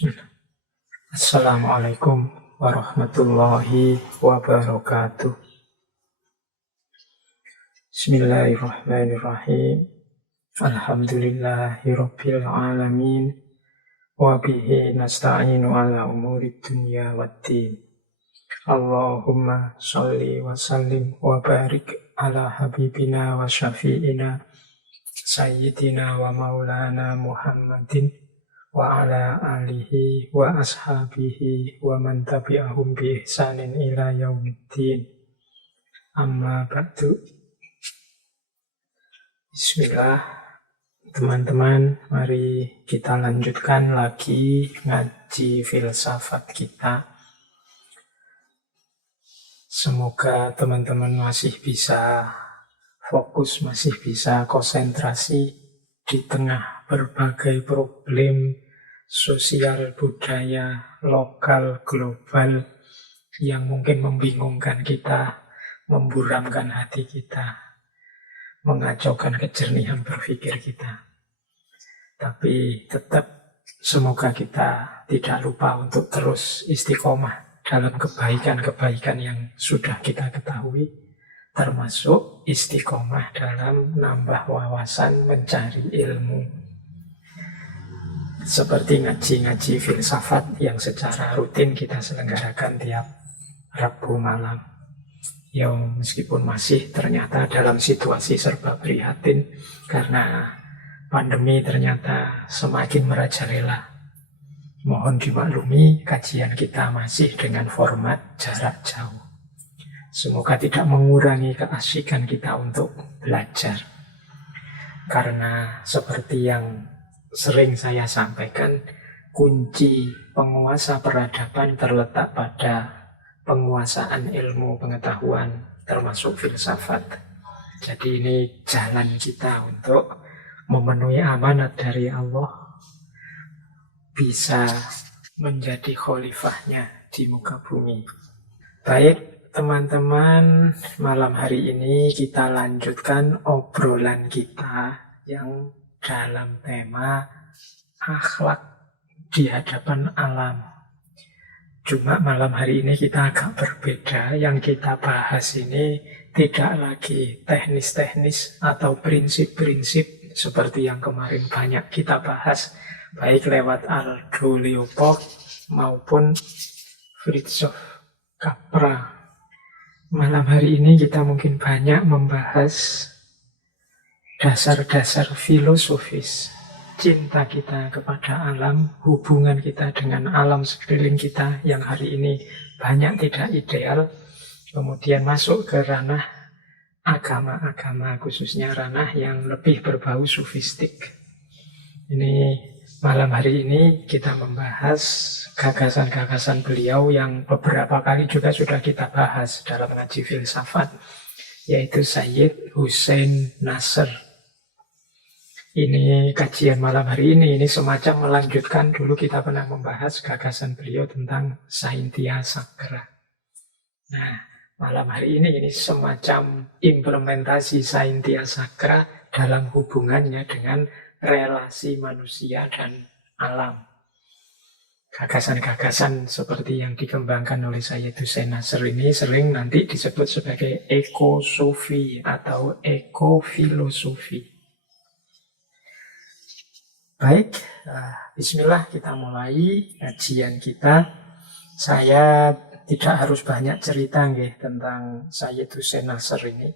Bismillah. Assalamualaikum warahmatullahi wabarakatuh. Bismillahirrahmanirrahim. Alhamdulillahirabbil alamin. Wa bihi nasta'inu ala umuri dunya waddin. Allahumma sholli wa sallim wa barik ala habibina wa syafi'ina sayyidina wa maulana Muhammadin wa ala alihi wa ashabihi wa man tabi'ahum bi ihsanin ila yaumiddin. Amma ba'du. Bismillah. Teman-teman, mari kita lanjutkan lagi ngaji filsafat kita. Semoga teman-teman masih bisa fokus, masih bisa konsentrasi di tengah berbagai problem sosial, budaya, lokal, global yang mungkin membingungkan kita, memburamkan hati kita, mengacaukan kejernihan berpikir kita. Tapi tetap semoga kita tidak lupa untuk terus istiqomah dalam kebaikan-kebaikan yang sudah kita ketahui, termasuk istiqomah dalam nambah wawasan, mencari ilmu. Seperti ngaji-ngaji filsafat yang secara rutin kita selenggarakan tiap Rabu malam. Ya, meskipun masih ternyata dalam situasi serba prihatin karena pandemi ternyata semakin merajalela. Mohon dimaklumi, kajian kita masih dengan format jarak jauh. Semoga tidak mengurangi keasikan kita untuk belajar. Karena seperti yang sering saya sampaikan, kunci penguasa peradaban terletak pada penguasaan ilmu pengetahuan, termasuk filsafat. Jadi ini jalan kita untuk memenuhi amanat dari Allah, bisa menjadi khalifahnya di muka bumi. Baik, teman-teman, malam hari ini kita lanjutkan obrolan kita yang dalam tema akhlak di hadapan alam. Cuma malam hari ini kita agak berbeda. Yang kita bahas ini tidak lagi teknis-teknis atau prinsip-prinsip seperti yang kemarin banyak kita bahas, baik lewat Aldo Leopold maupun Fritjof Capra. Malam hari ini kita mungkin banyak membahas dasar-dasar filosofis cinta kita kepada alam, hubungan kita dengan alam sekeliling kita yang hari ini banyak tidak ideal, kemudian masuk ke ranah agama-agama, khususnya ranah yang lebih berbau sufistik. Ini malam hari ini kita membahas gagasan-gagasan beliau yang beberapa kali juga sudah kita bahas dalam ngaji filsafat, yaitu Sayyid Hussein Nasr. Ini kajian malam hari ini semacam melanjutkan, dulu kita pernah membahas gagasan beliau tentang Saintia Sagra. Nah, malam hari ini semacam implementasi Saintia Sagra dalam hubungannya dengan relasi manusia dan alam. Gagasan-gagasan seperti yang dikembangkan oleh Sayyid Hussein Nasr ini sering nanti disebut sebagai ekosofi atau ekofilosofi. Baik, bismillah kita mulai kajian kita. Saya tidak harus banyak cerita tentang Sayyid Hussein Nasr ini.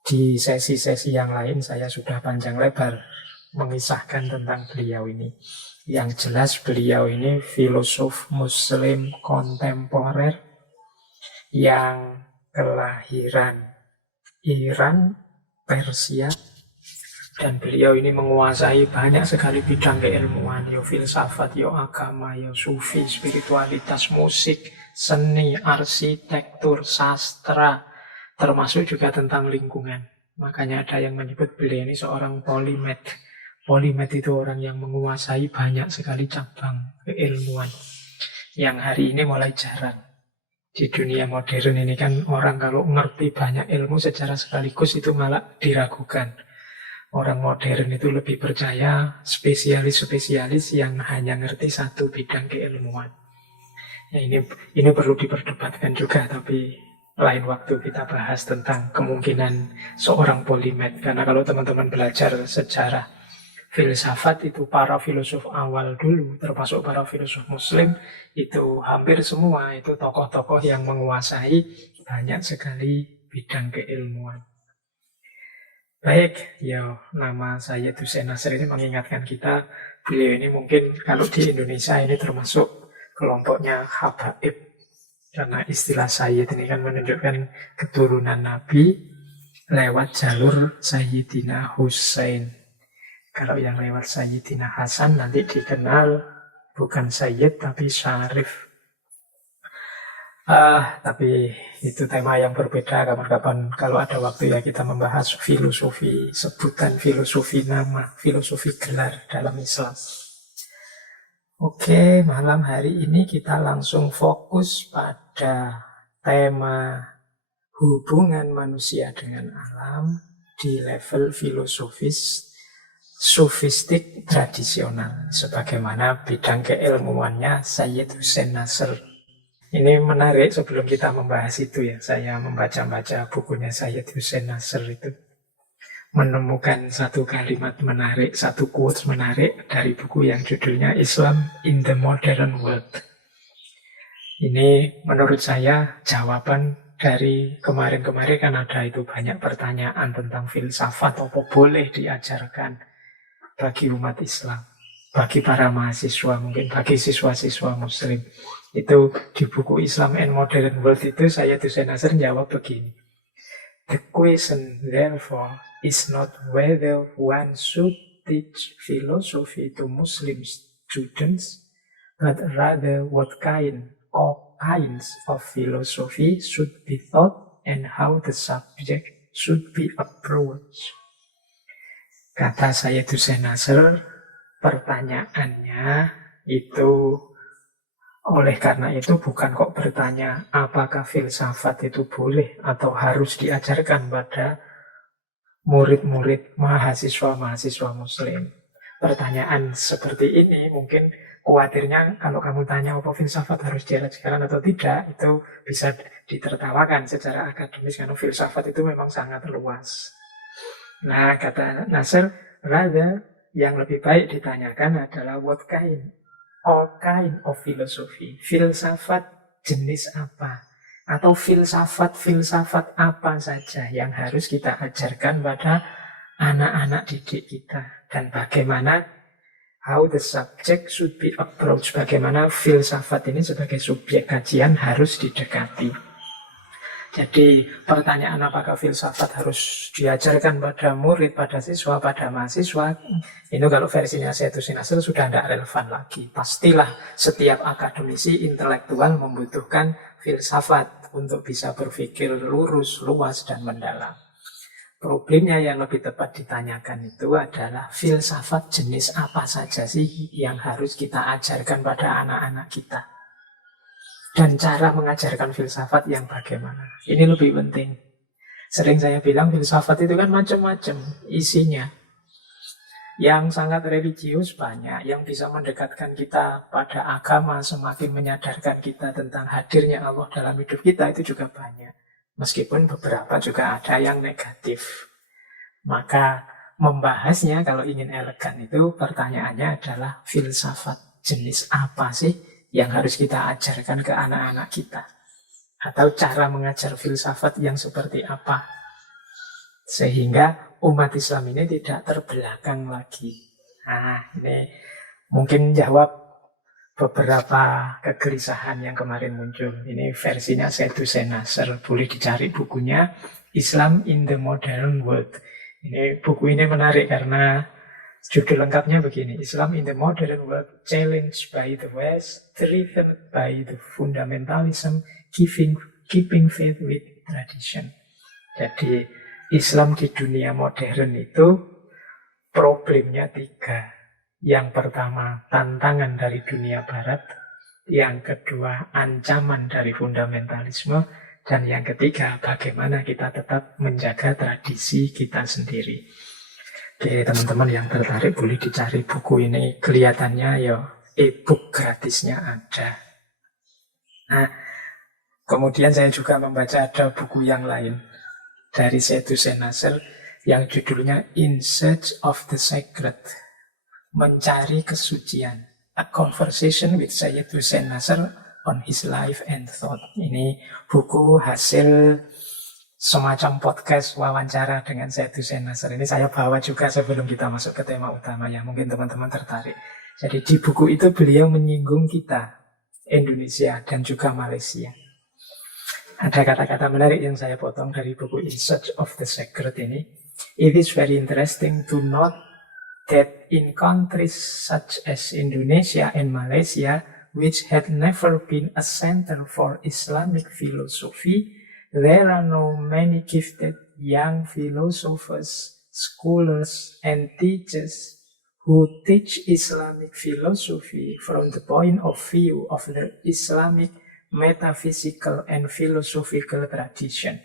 Di sesi-sesi yang lain saya sudah panjang lebar mengisahkan tentang beliau ini. Yang jelas beliau ini filosof muslim kontemporer yang kelahiran Iran, Persia, dan beliau ini menguasai banyak sekali bidang keilmuan, yo filsafat, yo agama, yo sufi, spiritualitas, musik, seni, arsitektur, sastra, termasuk juga tentang lingkungan. Makanya ada yang menyebut beliau ini seorang polimet. Polimet itu orang yang menguasai banyak sekali cabang keilmuan, yang hari ini mulai jarang. Di dunia modern ini kan orang kalau ngerti banyak ilmu secara sekaligus itu malah diragukan. Orang modern itu lebih percaya spesialis-spesialis yang hanya ngerti satu bidang keilmuan. Ya, ini perlu diperdebatkan juga, tapi lain waktu kita bahas tentang kemungkinan seorang polimet. Karena kalau teman-teman belajar sejarah filsafat itu, para filosof awal dulu, termasuk para filosof muslim, itu hampir semua itu tokoh-tokoh yang menguasai banyak sekali bidang keilmuan. Baik, ya, nama saya Hussein Nasr ini mengingatkan kita, beliau ini mungkin kalau di Indonesia ini termasuk kelompoknya habaib. Karena istilah Sayyid ini kan menunjukkan keturunan Nabi lewat jalur Sayyidina Hussein. Kalau yang lewat Sayyidina Hasan nanti dikenal bukan Sayyid tapi Syarif. Tapi itu tema yang berbeda. Kapan-kapan kalau ada waktu ya kita membahas filosofi, sebutan filosofi nama, filosofi gelar dalam Islam. Oke, malam hari ini kita langsung fokus pada tema hubungan manusia dengan alam di level filosofis, sufistik, tradisional, sebagaimana bidang keilmuannya Sayyid Hussein Nasr. Ini menarik, sebelum kita membahas itu ya, saya membaca-baca bukunya Sayyid Hussein Nasr itu, menemukan satu kalimat menarik, satu quotes menarik dari buku yang judulnya Islam in the Modern World. Ini menurut saya jawaban dari kemarin-kemarin, kan ada itu banyak pertanyaan tentang filsafat, apa boleh diajarkan bagi umat Islam, bagi para mahasiswa, mungkin bagi siswa-siswa muslim. Itu di buku Islam in Modern World itu saya Hussein Nasr jawab begini. The question therefore is not whether one should teach philosophy to Muslim students, but rather what kinds of philosophy should be taught and how the subject should be approached. Kata Sayyid Hussein Nasr, pertanyaannya itu, oleh karena itu bukan kok bertanya apakah filsafat itu boleh atau harus diajarkan pada murid-murid mahasiswa-mahasiswa muslim. Pertanyaan seperti ini mungkin khawatirnya kalau kamu tanya apa filsafat harus diajarkan atau tidak, itu bisa ditertawakan secara akademis karena filsafat itu memang sangat luas. Nah, kata Nasr, rather yang lebih baik ditanyakan adalah what kind of philosophy. Filsafat jenis apa? Atau filsafat apa saja yang harus kita ajarkan pada anak-anak didik kita. Dan bagaimana, how the subject should be approached. Bagaimana filsafat ini sebagai subjek kajian harus didekati. Jadi pertanyaan apakah filsafat harus diajarkan pada murid, pada siswa, pada mahasiswa, ini kalau versinya Sayyid Hussein Nasr sudah tidak relevan lagi. Pastilah setiap akademisi intelektual membutuhkan filsafat untuk bisa berpikir lurus, luas, dan mendalam. Problemnya yang lebih tepat ditanyakan itu adalah filsafat jenis apa saja sih yang harus kita ajarkan pada anak-anak kita. Dan cara mengajarkan filsafat yang bagaimana. Ini lebih penting. Sering saya bilang filsafat itu kan macam-macam isinya. Yang sangat religius banyak, yang bisa mendekatkan kita pada agama, semakin menyadarkan kita tentang hadirnya Allah dalam hidup kita, itu juga banyak. Meskipun beberapa juga ada yang negatif. Maka membahasnya kalau ingin elegan itu pertanyaannya adalah filsafat jenis apa sih yang harus kita ajarkan ke anak-anak kita. Atau cara mengajar filsafat yang seperti apa. Sehingga umat Islam ini tidak terbelakang lagi. Nah, ini mungkin jawab beberapa kegelisahan yang kemarin muncul. Ini versinya Sayyid Hussein Nasr. Boleh dicari bukunya Islam in the Modern World. Ini buku ini menarik karena judul lengkapnya begini, Islam in the Modern World, Challenged by the West, Threatened by the Fundamentalism, Keeping Faith with Tradition. Jadi Islam di dunia modern itu problemnya 3. Yang pertama, tantangan dari dunia barat. Yang kedua, ancaman dari fundamentalisme. Dan yang ketiga, bagaimana kita tetap menjaga tradisi kita sendiri. Oke, teman-teman yang tertarik boleh dicari buku ini. Kelihatannya ya e-book gratisnya ada. Nah, kemudian saya juga membaca ada buku yang lain dari Seydou Sennacer yang judulnya In Search of the Sacred, mencari kesucian. A Conversation with Syed Hussein Nasr on His Life and Thought. Ini buku hasil semacam podcast wawancara dengan Syed Hussein Nasr. Ini saya bawa juga sebelum kita masuk ke tema utama ya. Mungkin teman-teman tertarik. Jadi di buku itu beliau menyinggung kita, Indonesia dan juga Malaysia. Ada kata-kata menarik yang saya potong dari buku In Search of the Sacred ini. It is very interesting to note that in countries such as Indonesia and Malaysia, which had never been a center for Islamic philosophy, there are no many gifted young philosophers, scholars, and teachers who teach Islamic philosophy from the point of view of the Islamic metaphysical and philosophical tradition,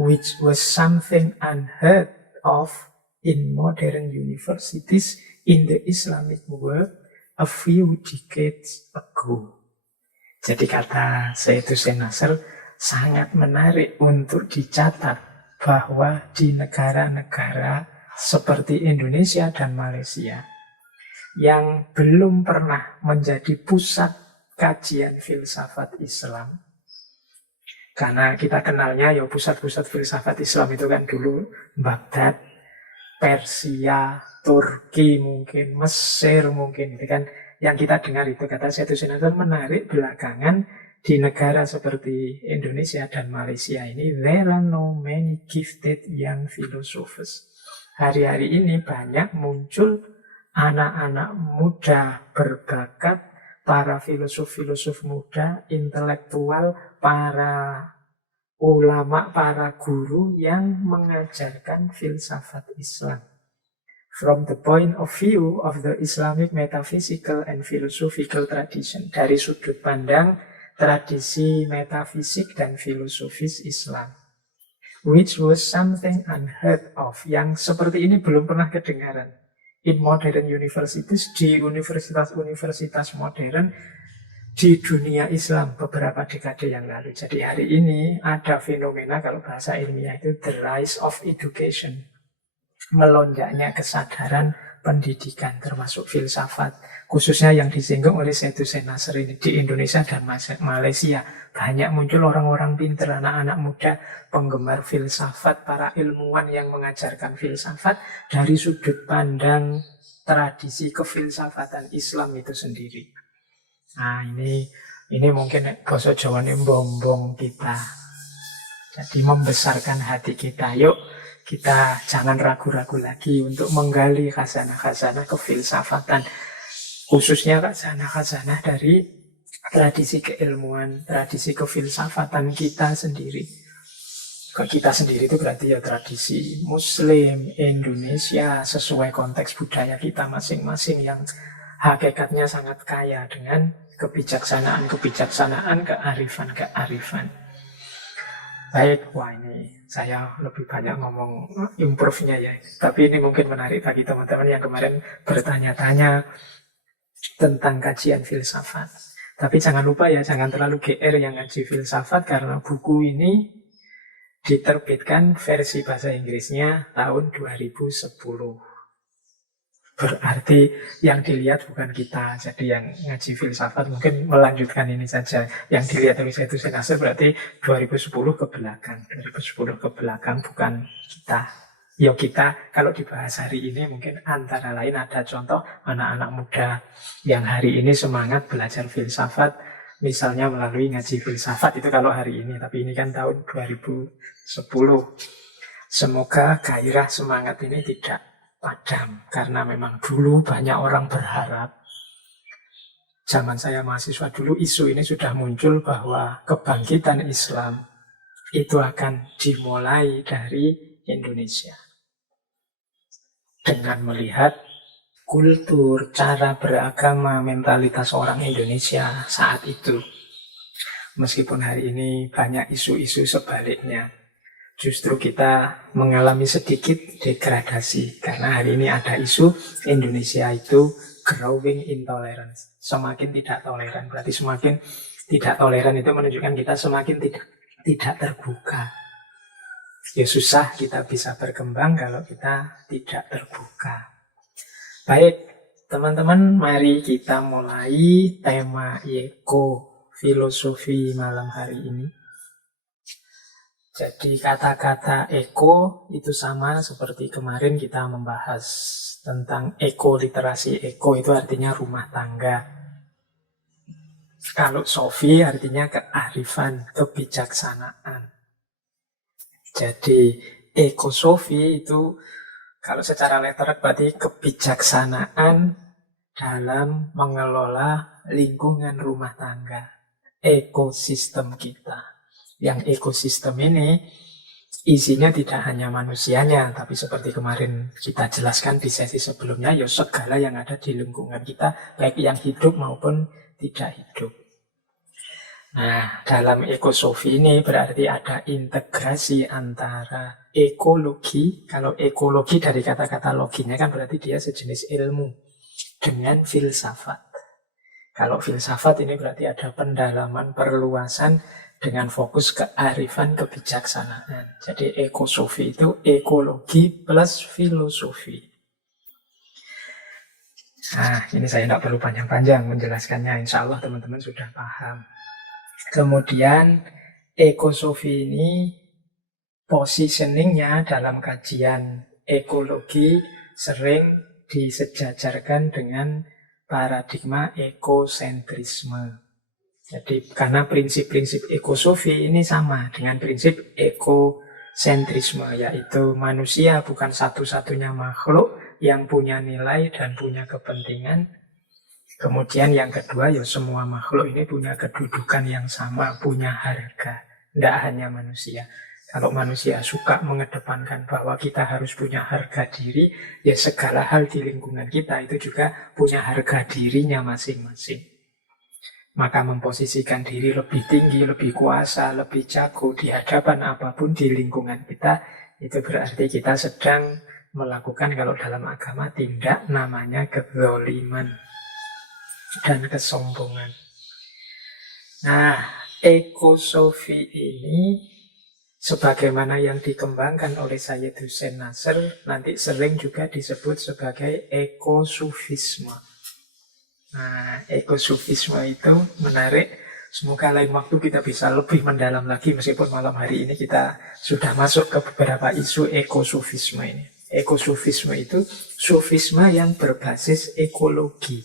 which was something unheard of in modern universities in the Islamic world a few decades ago. Jadi kata Syed Hussein Nasr sangat menarik untuk dicatat bahwa di negara-negara seperti Indonesia dan Malaysia yang belum pernah menjadi pusat kajian filsafat Islam, karena kita kenalnya ya pusat-pusat filsafat Islam itu kan dulu Baghdad, Persia, Turki mungkin, Mesir mungkin, itu kan yang kita dengar itu. Kata Syed Hussein Nasr menarik belakangan di negara seperti Indonesia dan Malaysia ini, there are no many gifted young philosophers. Hari-hari ini banyak muncul anak-anak muda berbakat, para filosof-filosof muda, intelektual, para ulama, para guru yang mengajarkan filsafat Islam from the point of view of the Islamic metaphysical and philosophical tradition, dari sudut pandang tradisi metafisik dan filosofis Islam, which was something unheard of, yang seperti ini belum pernah kedengaran in modern universities, di universitas-universitas modern di dunia Islam beberapa dekade yang lalu. Jadi hari ini ada fenomena, kalau bahasa ilmiah itu the rise of education, melonjaknya kesadaran pendidikan termasuk filsafat, khususnya yang disinggung oleh Syed Hussein Nasr ini di Indonesia dan Malaysia. Banyak muncul orang-orang pintar, anak-anak muda penggemar filsafat, para ilmuwan yang mengajarkan filsafat dari sudut pandang tradisi kefilsafatan Islam itu sendiri. Nah ini mungkin bahasa Jawa ini bombong kita. Jadi membesarkan hati kita. Yuk kita jangan ragu-ragu lagi untuk menggali khazanah-khazanah kefilsafatan, khususnya khazanah-khazanah dari tradisi keilmuan, tradisi kefilsafatan kita sendiri. Kita sendiri itu berarti ya tradisi Muslim, Indonesia, sesuai konteks budaya kita masing-masing yang hakikatnya sangat kaya dengan kebijaksanaan, kearifan. Baik, wah ini saya lebih banyak ngomong improve-nya ya. Tapi ini mungkin menarik bagi teman-teman yang kemarin bertanya-tanya tentang kajian filsafat. Tapi jangan lupa ya, jangan terlalu GR yang ngaji filsafat, karena buku ini diterbitkan versi bahasa Inggrisnya tahun 2010. Berarti yang dilihat bukan kita. Jadi yang ngaji filsafat mungkin melanjutkan ini saja. Yang dilihat oleh Syed Hussein Nasr berarti 2010 ke belakang. 2010 ke belakang, bukan kita. Ya kita kalau dibahas hari ini mungkin antara lain ada contoh anak-anak muda yang hari ini semangat belajar filsafat, misalnya melalui ngaji filsafat, itu kalau hari ini. Tapi ini kan tahun 2010. Semoga gairah semangat ini tidak padam, karena memang dulu banyak orang berharap, zaman saya mahasiswa dulu isu ini sudah muncul bahwa kebangkitan Islam itu akan dimulai dari Indonesia. Dengan melihat kultur, cara beragama, mentalitas orang Indonesia saat itu. Meskipun hari ini banyak isu-isu sebaliknya. justru kita mengalami sedikit degradasi. Karena hari ini ada isu Indonesia itu growing intolerance. Semakin tidak toleran. Berarti semakin tidak toleran itu menunjukkan kita semakin tidak terbuka. Ya susah kita bisa berkembang kalau kita tidak terbuka. Baik, teman-teman, mari kita mulai tema eko-filosofi malam hari ini. Jadi kata-kata eko itu sama seperti kemarin kita membahas tentang ekoliterasi. Eko itu artinya rumah tangga. Kalau sofi artinya kearifan, kebijaksanaan. Jadi ekosofi itu kalau secara lettered berarti kebijaksanaan dalam mengelola lingkungan rumah tangga, ekosistem kita. Yang ekosistem ini isinya tidak hanya manusianya, tapi seperti kemarin kita jelaskan di sesi sebelumnya, ya segala yang ada di lingkungan kita, baik yang hidup maupun tidak hidup. Nah, dalam ekosofi ini berarti ada integrasi antara ekologi. Kalau ekologi dari kata-kata loginya kan berarti dia sejenis ilmu, dengan filsafat. Kalau filsafat ini berarti ada pendalaman, perluasan dengan fokus kearifan, kebijaksanaan. Jadi ekosofi itu ekologi plus filosofi. Nah, ini saya tidak perlu panjang-panjang menjelaskannya. Insya Allah teman-teman sudah paham. Kemudian ekosofi ini positioningnya dalam kajian ekologi sering disejajarkan dengan paradigma ekosentrisme. Jadi karena prinsip-prinsip ekosofi ini sama dengan prinsip ekosentrisme, yaitu manusia bukan satu-satunya makhluk yang punya nilai dan punya kepentingan. Kemudian yang kedua, ya semua makhluk ini punya kedudukan yang sama, punya harga. Tidak hanya manusia. Kalau manusia suka mengedepankan bahwa kita harus punya harga diri, ya segala hal di lingkungan kita itu juga punya harga dirinya masing-masing. Maka memposisikan diri lebih tinggi, lebih kuasa, lebih jago di hadapan apapun di lingkungan kita, itu berarti kita sedang melakukan, kalau dalam agama, tindak namanya kezaliman dan kesombongan. Nah, ekosofi ini sebagaimana yang dikembangkan oleh Sayyid Hussein Nasr, nanti sering juga disebut sebagai ekosufisme. Nah, ekosufisme itu menarik. Semoga lain waktu kita bisa lebih mendalam lagi, meskipun malam hari ini kita sudah masuk ke beberapa isu ekosufisme ini. Ekosufisme itu sufisme yang berbasis ekologi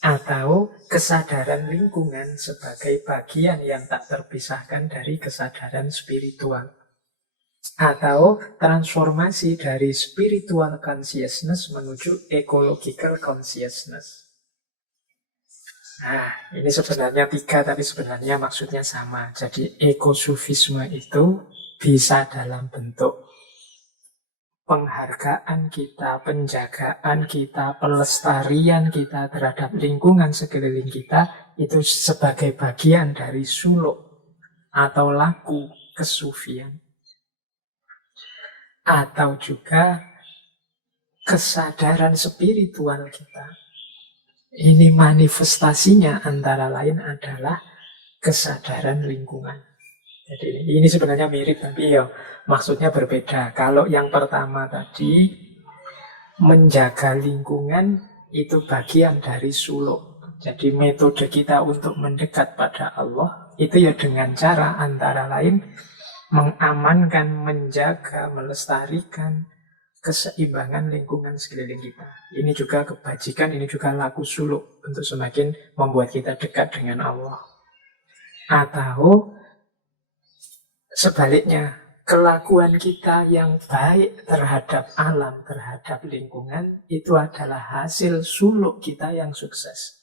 atau kesadaran lingkungan sebagai bagian yang tak terpisahkan dari kesadaran spiritual, atau transformasi dari spiritual consciousness menuju ecological consciousness. Nah, ini sebenarnya tiga, tapi sebenarnya maksudnya sama. Jadi ekosufisme itu bisa dalam bentuk penghargaan kita, penjagaan kita, pelestarian kita terhadap lingkungan sekeliling kita, itu sebagai bagian dari suluk atau laku kesufian. Atau juga kesadaran spiritual kita. Ini manifestasinya antara lain adalah kesadaran lingkungan. Jadi ini sebenarnya mirip, tapi ya maksudnya berbeda. Kalau yang pertama tadi, menjaga lingkungan itu bagian dari suluk. Jadi metode kita untuk mendekat pada Allah itu ya dengan cara antara lain mengamankan, menjaga, melestarikan keseimbangan lingkungan sekeliling kita. Ini juga kebajikan, ini juga laku suluk untuk semakin membuat kita dekat dengan Allah. Atau sebaliknya, kelakuan kita yang baik terhadap alam, terhadap lingkungan, itu adalah hasil suluk kita yang sukses.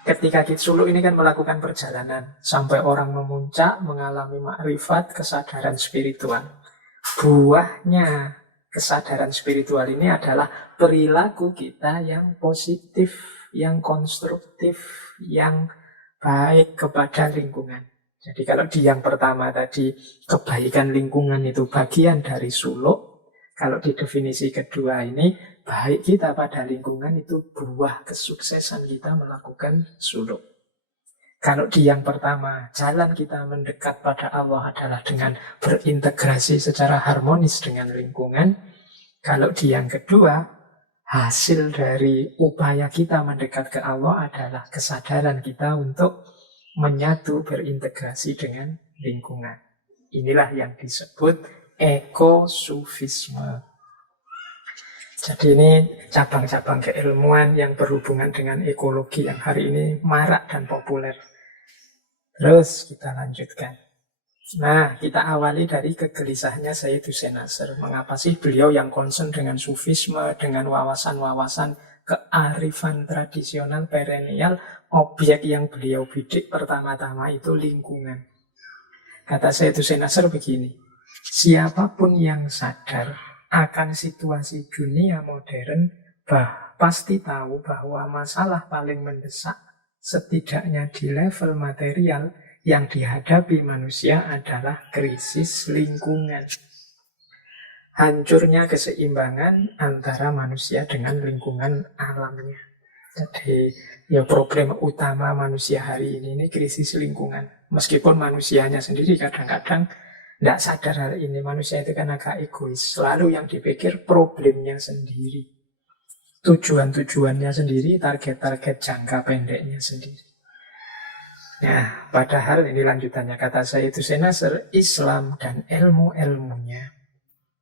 Ketika kita suluk ini kan melakukan perjalanan sampai orang memuncak, mengalami makrifat, kesadaran spiritual. Buahnya kesadaran spiritual ini adalah perilaku kita yang positif, yang konstruktif, yang baik kepada lingkungan. Jadi kalau di yang pertama tadi kebaikan lingkungan itu bagian dari suluk, kalau di definisi kedua ini baik kita pada lingkungan itu buah kesuksesan kita melakukan suluk. Kalau di yang pertama, jalan kita mendekat pada Allah adalah dengan berintegrasi secara harmonis dengan lingkungan. Kalau di yang kedua, hasil dari upaya kita mendekat ke Allah adalah kesadaran kita untuk menyatu berintegrasi dengan lingkungan. Inilah yang disebut ekosufisme. Jadi ini cabang-cabang keilmuan yang berhubungan dengan ekologi yang hari ini marak dan populer. Terus kita lanjutkan. Nah, kita awali dari kegelisahannya Syed Hussein Nasr. Mengapa sih beliau yang concern dengan sufisme, dengan wawasan-wawasan kearifan tradisional perennial, objek yang beliau bidik pertama-tama itu lingkungan. Kata Syed Hussein Nasr begini, siapapun yang sadar akan situasi dunia modern pasti tahu bahwa masalah paling mendesak setidaknya di level material yang dihadapi manusia adalah krisis lingkungan. Hancurnya keseimbangan antara manusia dengan lingkungan alamnya. Jadi ya problem utama manusia hari ini krisis lingkungan. Meskipun manusianya sendiri kadang-kadang tidak sadar hal ini. Manusia itu kan agak egois. Selalu yang dipikir problemnya sendiri. Tujuan-tujuannya sendiri, target-target jangka pendeknya sendiri. Nah, padahal ini lanjutannya kata saya itu Nasr, Islam dan ilmu-ilmunya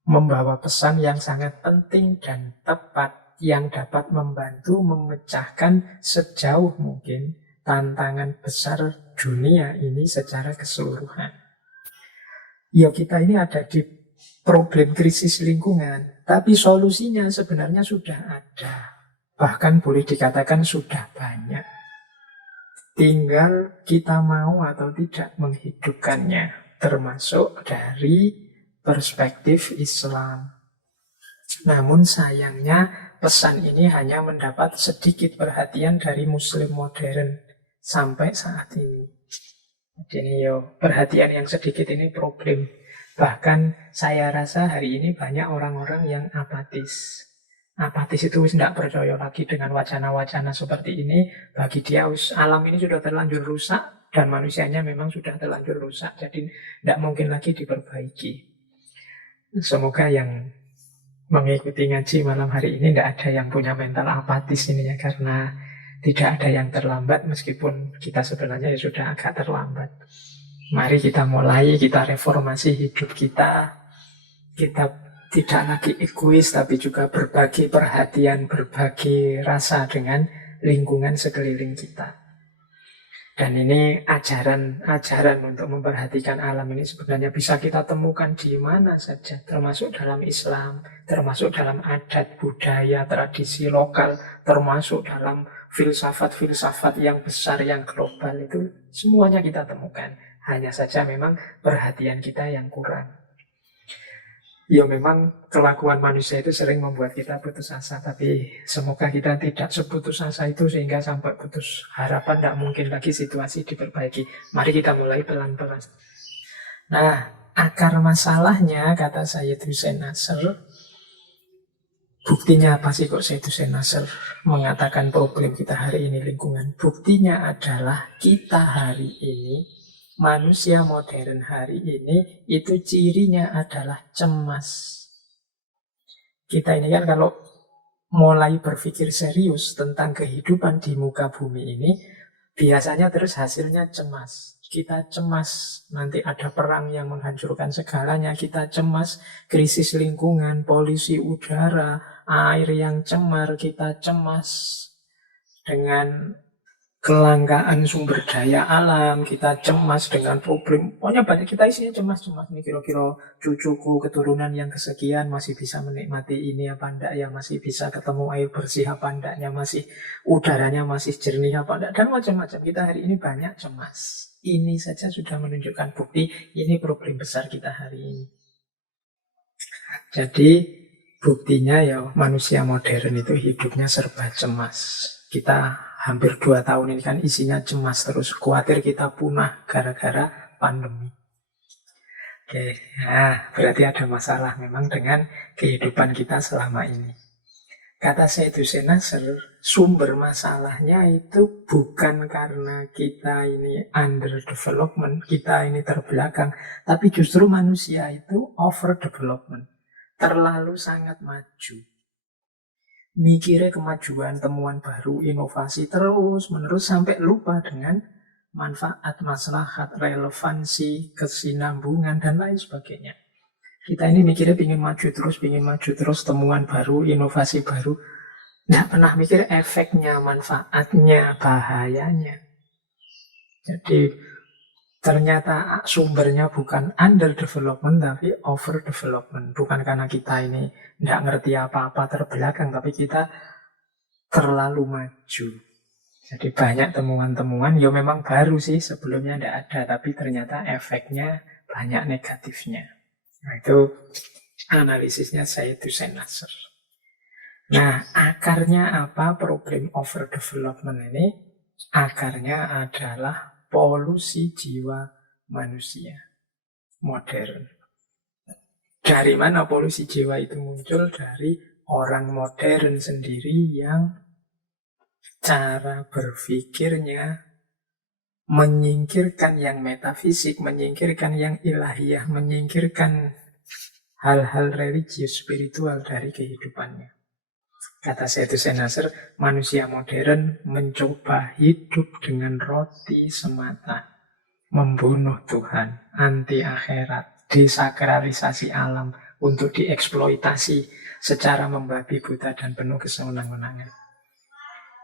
membawa pesan yang sangat penting dan tepat yang dapat membantu memecahkan sejauh mungkin tantangan besar dunia ini secara keseluruhan. Ya kita ini ada di problem krisis lingkungan, tapi solusinya sebenarnya sudah ada. Bahkan boleh dikatakan sudah banyak. Tinggal kita mau atau tidak menghidupkannya, termasuk dari perspektif Islam. Namun sayangnya pesan ini hanya mendapat sedikit perhatian dari Muslim modern sampai saat ini. Jadi perhatian yang sedikit ini problem. Bahkan saya rasa hari ini banyak orang-orang yang apatis. Apatis itu tidak percaya lagi dengan wacana-wacana seperti ini. Bagi dia alam ini sudah terlanjur rusak dan manusianya memang sudah terlanjur rusak. Jadi tidak mungkin lagi diperbaiki. Semoga yang mengikuti ngaji malam hari ini tidak ada yang punya mental apatis ini ya, karena tidak ada yang terlambat meskipun kita sebenarnya sudah agak terlambat. Mari kita mulai, kita reformasi hidup kita. Kita tidak lagi egois tapi juga berbagi perhatian, berbagi rasa dengan lingkungan sekeliling kita. Dan ini ajaran untuk memperhatikan alam ini sebenarnya bisa kita temukan di mana saja, termasuk dalam Islam, termasuk dalam adat, budaya, tradisi lokal, termasuk dalam filsafat-filsafat yang besar, yang global itu semuanya kita temukan. Hanya saja memang perhatian kita yang kurang. Ya memang kelakuan manusia itu sering membuat kita putus asa, tapi semoga kita tidak seputus asa itu sehingga sampai putus harapan, tidak mungkin lagi situasi diperbaiki. Mari kita mulai pelan-pelan. Nah, akar masalahnya kata Syed Hussein Nasr, buktinya apa sih kok Syed Hussein Nasr mengatakan problem kita hari ini lingkungan? Buktinya adalah kita hari ini, manusia modern hari ini itu cirinya adalah cemas. Kita ini kan kalau mulai berpikir serius tentang kehidupan di muka bumi ini, biasanya terus hasilnya cemas. Kita cemas nanti ada perang yang menghancurkan segalanya. Kita cemas krisis lingkungan, polusi udara, air yang cemar. Kita cemas dengan kelangkaan sumber daya alam, kita cemas dengan problem. Pokoknya banyak, kita isinya cemas-cemas. Ini kira-kira cucuku, keturunan yang kesekian masih bisa menikmati ini apa enggak ya, masih bisa ketemu air bersih apa enggaknya, masih udaranya masih jernih apa enggak, dan macam-macam. Kita hari ini banyak cemas. Ini saja sudah menunjukkan bukti ini problem besar kita hari ini. Jadi buktinya ya manusia modern itu hidupnya serba cemas. Kita hampir 2 tahun ini kan isinya cemas terus. Khawatir kita punah gara-gara pandemi. Oke, nah, berarti ada masalah memang dengan kehidupan kita selama ini. Kata Sayyidina Nasr, sumber masalahnya itu bukan karena kita ini under development, kita ini terbelakang, tapi justru manusia itu over development, terlalu sangat maju. Mikirnya kemajuan, temuan baru, inovasi terus menerus sampai lupa dengan manfaat, maslahat, relevansi, kesinambungan, dan lain sebagainya. Kita ini mikirnya pingin maju terus, temuan baru, inovasi baru. Nggak pernah mikir efeknya, manfaatnya, bahayanya. Jadi ternyata sumbernya bukan under development, tapi over development. Bukan karena kita ini nggak ngerti apa-apa, terbelakang, tapi kita terlalu maju. Jadi banyak temuan-temuan, ya memang baru sih, sebelumnya tidak ada, tapi ternyata efeknya banyak negatifnya. Nah, itu analisisnya Sayyidina Nasr. Nah, akarnya apa problem overdevelopment ini? Akarnya adalah polusi jiwa manusia modern. Dari mana polusi jiwa itu muncul? Dari orang modern sendiri yang cara berpikirnya menyingkirkan yang metafisik, menyingkirkan yang ilahiyah, menyingkirkan hal-hal religius, spiritual dari kehidupannya. Kata Sayyidina Nasr, manusia modern mencoba hidup dengan roti semata, membunuh Tuhan, anti akhirat, desakralisasi alam untuk dieksploitasi secara membabi buta dan penuh kesewenang-wenangan.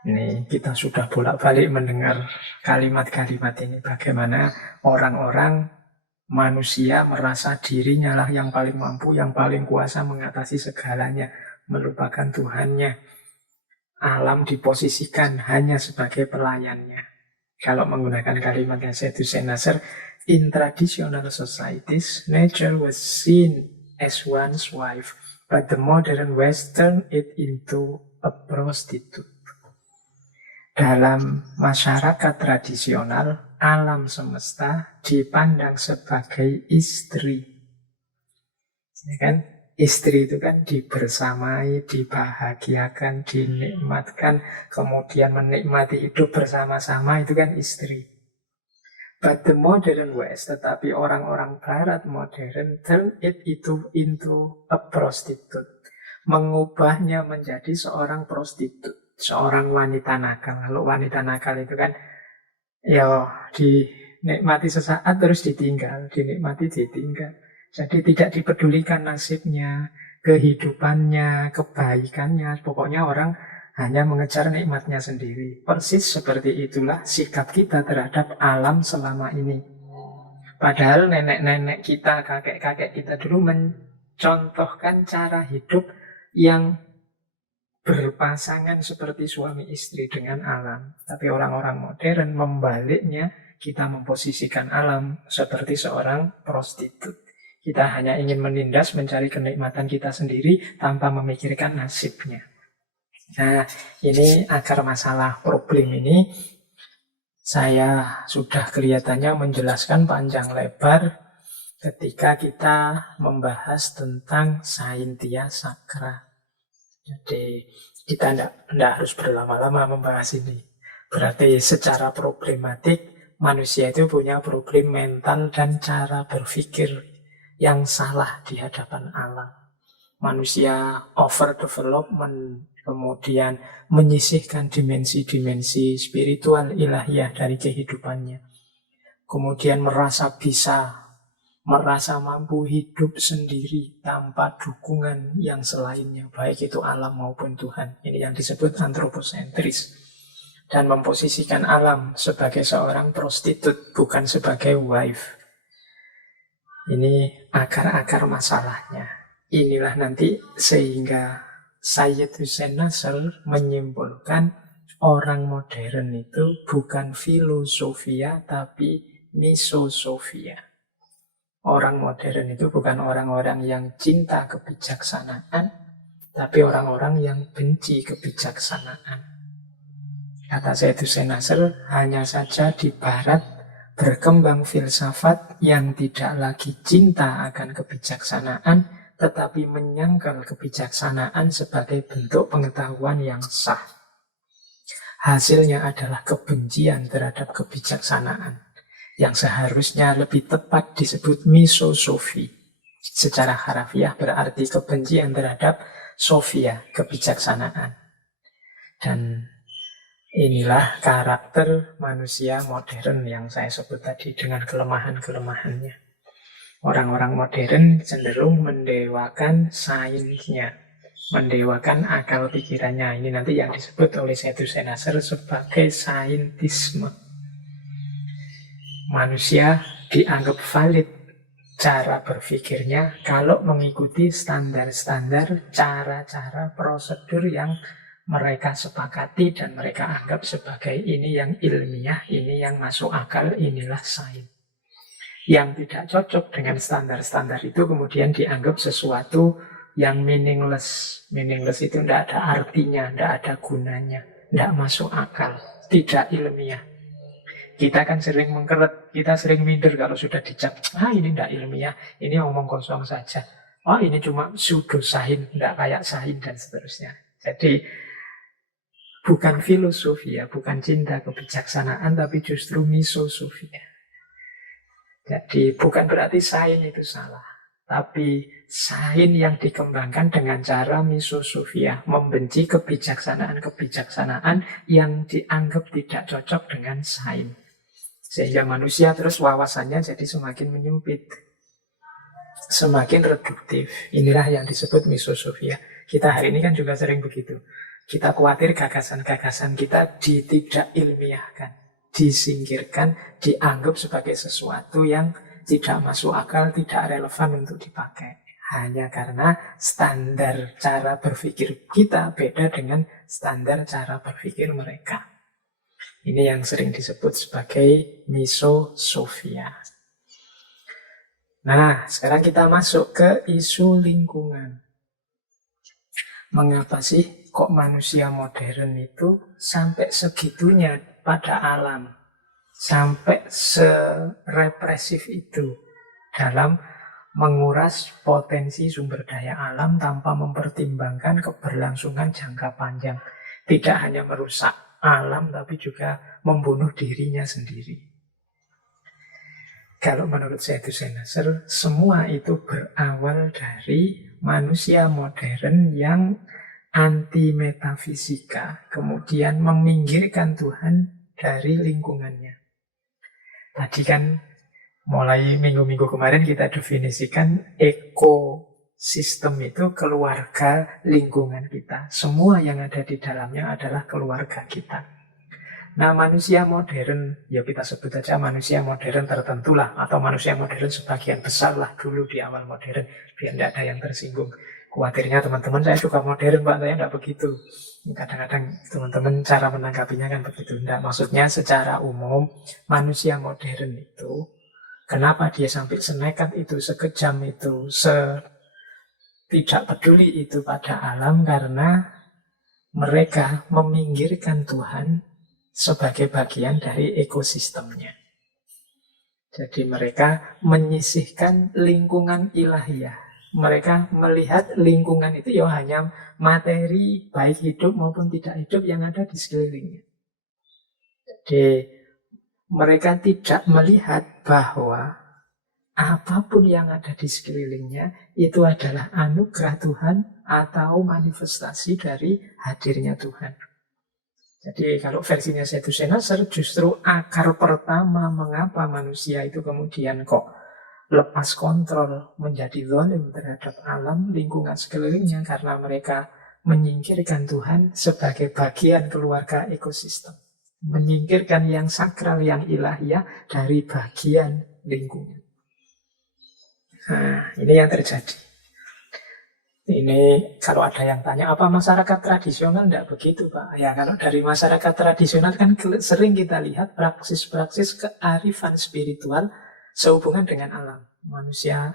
Ini kita sudah bolak-balik mendengar kalimat-kalimat ini. Bagaimana orang-orang manusia merasa dirinya lah yang paling mampu, yang paling kuasa mengatasi segalanya, melupakan Tuhannya. Alam diposisikan hanya sebagai pelayannya. Kalau menggunakan kalimatnya Sayyidina Nasr, in traditional societies, nature was seen as one's wife, but the modern West turned it into a prostitute. Dalam masyarakat tradisional, alam semesta dipandang sebagai istri. Ya kan? Istri itu kan dibersamai, dibahagiakan, dinikmatkan, kemudian menikmati hidup bersama-sama, itu kan istri. But the modern West, tetapi orang-orang Barat modern, turn it into a prostitute. Mengubahnya menjadi seorang prostitut. Seorang wanita nakal. Kalau wanita nakal itu kan ya dinikmati sesaat terus ditinggal, dinikmati ditinggal. Jadi tidak dipedulikan nasibnya, kehidupannya, kebaikannya. Pokoknya orang hanya mengejar nikmatnya sendiri. Persis seperti itulah sikap kita terhadap alam selama ini. Padahal nenek-nenek kita, kakek-kakek kita dulu mencontohkan cara hidup yang berpasangan seperti suami istri dengan alam. Tapi orang-orang modern membaliknya, kita memposisikan alam seperti seorang prostitut. Kita hanya ingin menindas, mencari kenikmatan kita sendiri tanpa memikirkan nasibnya. Nah, ini akar masalah problem ini. Saya sudah kelihatannya menjelaskan panjang lebar ketika kita membahas tentang Saintia Sacra. Jadi kita tidak harus berlama-lama membahas ini. Berarti secara problematik manusia itu punya problem mental dan cara berpikir yang salah di hadapan alam. Manusia overdevelopment, kemudian menyisihkan dimensi-dimensi spiritual ilahiyah dari kehidupannya. Kemudian merasa bisa, merasa mampu hidup sendiri tanpa dukungan yang selainnya, baik itu alam maupun Tuhan. Ini yang disebut antroposentris. Dan memposisikan alam sebagai seorang prostitut, bukan sebagai wife. Ini akar-akar masalahnya. Inilah nanti sehingga Sayyidina Nasr menyimpulkan orang modern itu bukan filosofia tapi misosofia. Orang modern itu bukan orang-orang yang cinta kebijaksanaan, tapi orang-orang yang benci kebijaksanaan. Kata Sayyidina Nasr, hanya saja di barat berkembang filsafat yang tidak lagi cinta akan kebijaksanaan, tetapi menyangkal kebijaksanaan sebagai bentuk pengetahuan yang sah. Hasilnya adalah kebencian terhadap kebijaksanaan, yang seharusnya lebih tepat disebut misosofi. Secara harafiah berarti kebencian terhadap sofia, kebijaksanaan. Dan inilah karakter manusia modern yang saya sebut tadi dengan kelemahan-kelemahannya. Orang-orang modern cenderung mendewakan sainsnya, mendewakan akal pikirannya. Ini nanti yang disebut oleh Seydoux Nasr sebagai saintisme. Manusia dianggap valid cara berpikirnya kalau mengikuti standar-standar, cara-cara, prosedur yang mereka sepakati dan mereka anggap sebagai ini yang ilmiah, ini yang masuk akal, inilah sains. Yang tidak cocok dengan standar-standar itu kemudian dianggap sesuatu yang meaningless. Meaningless itu tidak ada artinya, tidak ada gunanya, tidak masuk akal, tidak ilmiah. Kita kan sering mengkeret, kita sering minder kalau sudah dicap, ini tidak ilmiah, ini omong kosong saja. Ini cuma pseudosains, tidak kayak sains dan seterusnya. Jadi bukan filosofi ya, bukan cinta kebijaksanaan, tapi justru misosofi. Jadi bukan berarti sains itu salah, tapi sains yang dikembangkan dengan cara misosofia, membenci kebijaksanaan-kebijaksanaan yang dianggap tidak cocok dengan sains. Sehingga manusia terus wawasannya jadi semakin menyempit, semakin reduktif. Inilah yang disebut misosofia. Kita hari ini kan juga sering begitu. Kita khawatir gagasan-gagasan kita tidak ilmiahkan, disingkirkan, dianggap sebagai sesuatu yang tidak masuk akal, tidak relevan untuk dipakai. Hanya karena standar cara berpikir kita beda dengan standar cara berpikir mereka. Ini yang sering disebut sebagai misosofia. Nah, sekarang kita masuk ke isu lingkungan. Mengapa sih kok manusia modern itu sampai segitunya pada alam, sampai serepresif itu dalam menguras potensi sumber daya alam tanpa mempertimbangkan keberlangsungan jangka panjang. Tidak hanya merusak alam, tapi juga membunuh dirinya sendiri. Kalau menurut Seydoux Nasr, semua itu berawal dari manusia modern yang anti-metafisika, kemudian meminggirkan Tuhan dari lingkungannya. Tadi kan mulai minggu-minggu kemarin kita definisikan ekosistem itu keluarga lingkungan kita. Semua yang ada di dalamnya adalah keluarga kita. Nah, manusia modern, ya kita sebut saja manusia modern tertentu lah, atau manusia modern sebagian besar lah dulu di awal modern, biar tidak ada yang tersinggung. Khawatirnya teman-teman, saya juga modern Pak, saya tidak begitu. Kadang-kadang teman-teman cara menanggapinya kan begitu. Tidak, maksudnya secara umum manusia modern itu, kenapa dia sampai senekat itu, sekejam itu, tidak peduli itu pada alam, karena mereka meminggirkan Tuhan sebagai bagian dari ekosistemnya. Jadi mereka menyisihkan lingkungan ilahiyah. Mereka melihat lingkungan itu ya hanya materi, baik hidup maupun tidak hidup yang ada di sekelilingnya. Jadi mereka tidak melihat bahwa apapun yang ada di sekelilingnya itu adalah anugerah Tuhan atau manifestasi dari hadirnya Tuhan. Jadi kalau versinya Seydoux Nasr, justru akar pertama mengapa manusia itu kemudian kok lepas kontrol menjadi zalim terhadap alam lingkungan sekelilingnya, karena mereka menyingkirkan Tuhan sebagai bagian keluarga ekosistem, menyingkirkan yang sakral, yang ilahiyah dari bagian lingkungan. Nah, ini yang terjadi. Ini kalau ada yang tanya, apa masyarakat tradisional? Tidak begitu Pak. Ya kalau dari masyarakat tradisional kan sering kita lihat praksis-praksis kearifan spiritual sehubungan dengan alam. Manusia,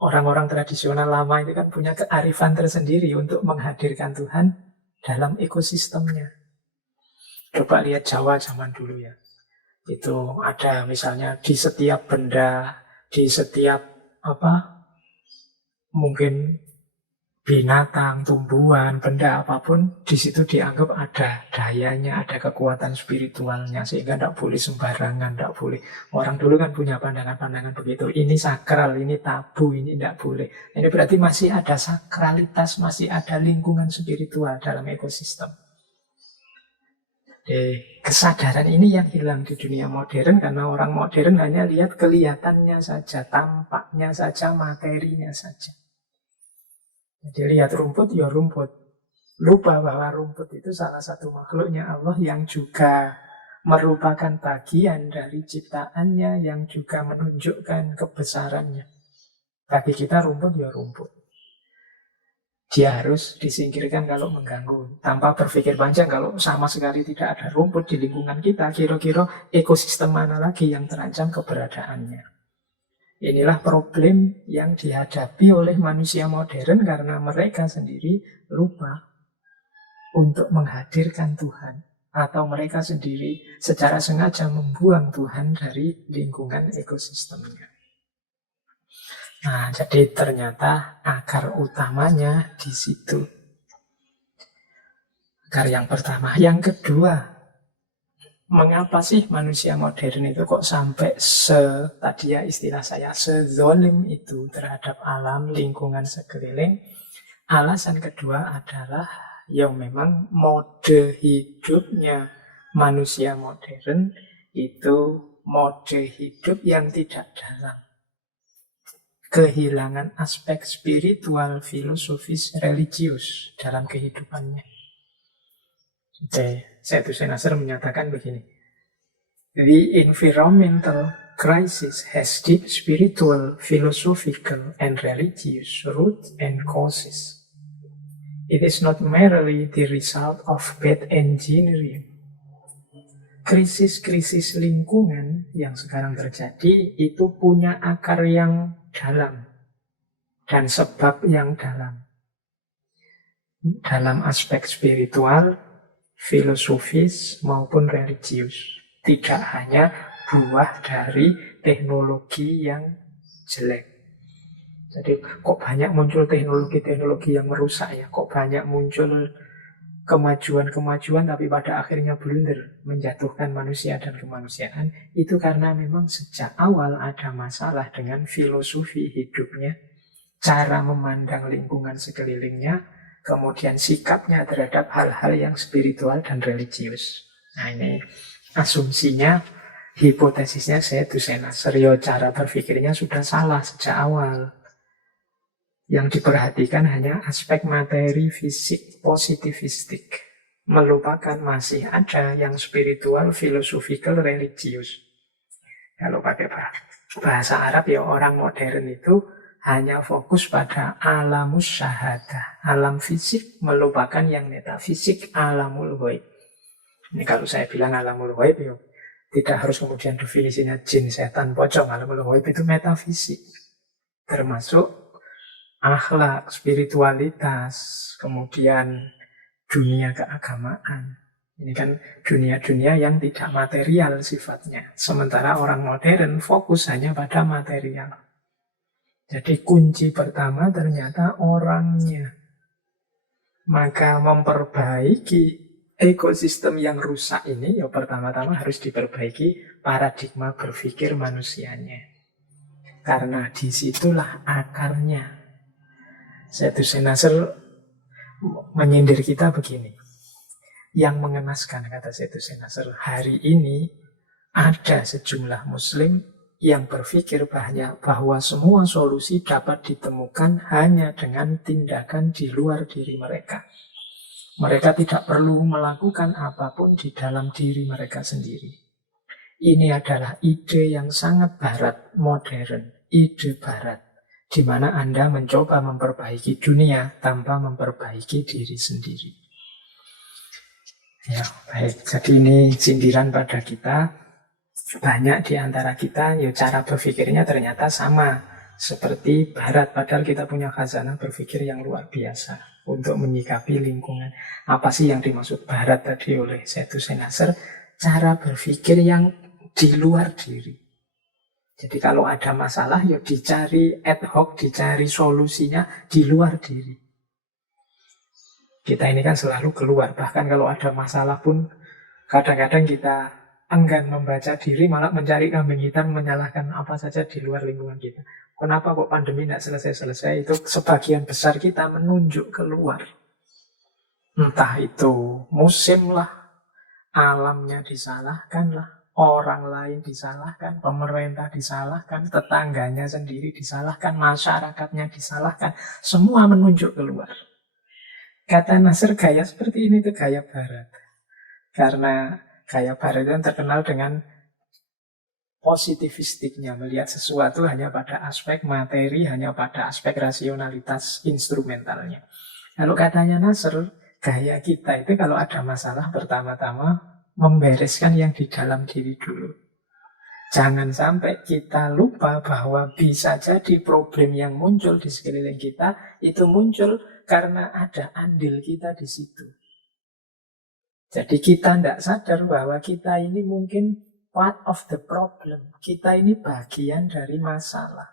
orang-orang tradisional lama itu kan punya kearifan tersendiri untuk menghadirkan Tuhan dalam ekosistemnya. Coba lihat Jawa zaman dulu ya. Itu ada misalnya di setiap benda, di setiap mungkin binatang, tumbuhan, benda apapun, di situ dianggap ada dayanya, ada kekuatan spiritualnya, sehingga tidak boleh sembarangan, tidak boleh. Orang dulu kan punya pandangan-pandangan begitu. Ini sakral, ini tabu, ini tidak boleh. Ini berarti masih ada sakralitas, masih ada lingkungan spiritual dalam ekosistem. Kesadaran ini yang hilang di dunia modern, karena orang modern hanya lihat kelihatannya saja, tampaknya saja, materinya saja. Jadi lihat rumput, ya rumput. Lupa bahwa rumput itu salah satu makhluknya Allah yang juga merupakan bagian dari ciptaannya, yang juga menunjukkan kebesarannya. Bagi kita rumput, ya rumput. Dia harus disingkirkan kalau mengganggu. Tanpa berpikir panjang, kalau sama sekali tidak ada rumput di lingkungan kita, kira-kira ekosistem mana lagi yang terancam keberadaannya. Inilah problem yang dihadapi oleh manusia modern karena mereka sendiri lupa untuk menghadirkan Tuhan. Atau mereka sendiri secara sengaja membuang Tuhan dari lingkungan ekosistemnya. Nah, jadi ternyata akar utamanya di situ. Akar yang pertama. Yang kedua, mengapa sih manusia modern itu kok sampai tadi ya istilah saya, sezolim itu terhadap alam, lingkungan sekeliling? Alasan kedua adalah ya memang mode hidupnya manusia modern itu mode hidup yang tidak dalam. Kehilangan aspek spiritual, filosofis, religius dalam kehidupannya. Sayyidus Nasr menyatakan begini, the environmental crisis has deep spiritual, philosophical, and religious roots and causes. It is not merely the result of bad engineering. Krisis-krisis lingkungan yang sekarang terjadi itu punya akar yang dalam dan sebab yang dalam. Dalam aspek spiritual, filosofis maupun religius. Tidak hanya buah dari teknologi yang jelek. Jadi kok banyak muncul teknologi-teknologi yang merusak ya. Kok banyak muncul kemajuan-kemajuan tapi pada akhirnya blunder, menjatuhkan manusia dan kemanusiaan. Itu karena memang sejak awal ada masalah dengan filosofi hidupnya, cara memandang lingkungan sekelilingnya, kemudian sikapnya terhadap hal-hal yang spiritual dan religius. Nah ini asumsinya, hipotesisnya Sayyidus Nasr, cara berpikirnya sudah salah sejak awal. Yang diperhatikan hanya aspek materi, fisik, positivistik. Melupakan masih ada yang spiritual, philosophical, religius. Kalau pakai bahasa Arab ya orang modern itu hanya fokus pada alamus syahadah, alam fisik, melupakan yang metafisik, alamul ghaib. Ini kalau saya bilang alamul ghaib, ya tidak harus kemudian definisinya jin, setan, pocong. Alamul ghaib itu metafisik, termasuk akhlak, spiritualitas, kemudian dunia keagamaan. Ini kan dunia-dunia yang tidak material sifatnya. Sementara orang modern fokus hanya pada material. Jadi kunci pertama ternyata orangnya. Maka memperbaiki ekosistem yang rusak ini, ya pertama-tama harus diperbaiki paradigma berpikir manusianya. Karena disitulah akarnya. Sayyidus Nasr menyindir kita begini. Yang mengenaskan, kata Sayyidus Nasr, hari ini ada sejumlah muslim yang berpikir bahwa semua solusi dapat ditemukan hanya dengan tindakan di luar diri mereka. Mereka tidak perlu melakukan apapun di dalam diri mereka sendiri. Ini adalah ide yang sangat barat, modern, ide barat, di mana Anda mencoba memperbaiki dunia tanpa memperbaiki diri sendiri. Ya, baik. Jadi ini sindiran pada kita. Banyak di antara kita, ya cara berpikirnya ternyata sama seperti Barat, padahal kita punya khazanah berpikir yang luar biasa untuk menyikapi lingkungan. Apa sih yang dimaksud Barat tadi oleh Sayyidus Nasr? Cara berpikir yang di luar diri. Jadi kalau ada masalah, ya dicari ad hoc, dicari solusinya di luar diri. Kita ini kan selalu keluar. Bahkan kalau ada masalah pun, kadang-kadang kita enggan membaca diri, malah mencari kambing hitam, menyalahkan apa saja di luar lingkungan kita. Kenapa kok pandemi tidak selesai-selesai? Itu sebagian besar kita menunjuk keluar. Entah itu musim lah, alamnya disalahkan lah, orang lain disalahkan, pemerintah disalahkan, tetangganya sendiri disalahkan, masyarakatnya disalahkan. Semua menunjuk keluar. Kata Nasr, gaya seperti ini itu gaya barat. Karena gaya barat itu terkenal dengan positivistiknya, melihat sesuatu hanya pada aspek materi, hanya pada aspek rasionalitas instrumentalnya. Kalau katanya Nasr, gaya kita itu kalau ada masalah pertama-tama membereskan yang di dalam diri dulu. Jangan sampai kita lupa bahwa bisa jadi problem yang muncul di sekeliling kita itu muncul karena ada andil kita di situ. Jadi kita tidak sadar bahwa kita ini mungkin part of the problem. Kita ini bagian dari masalah.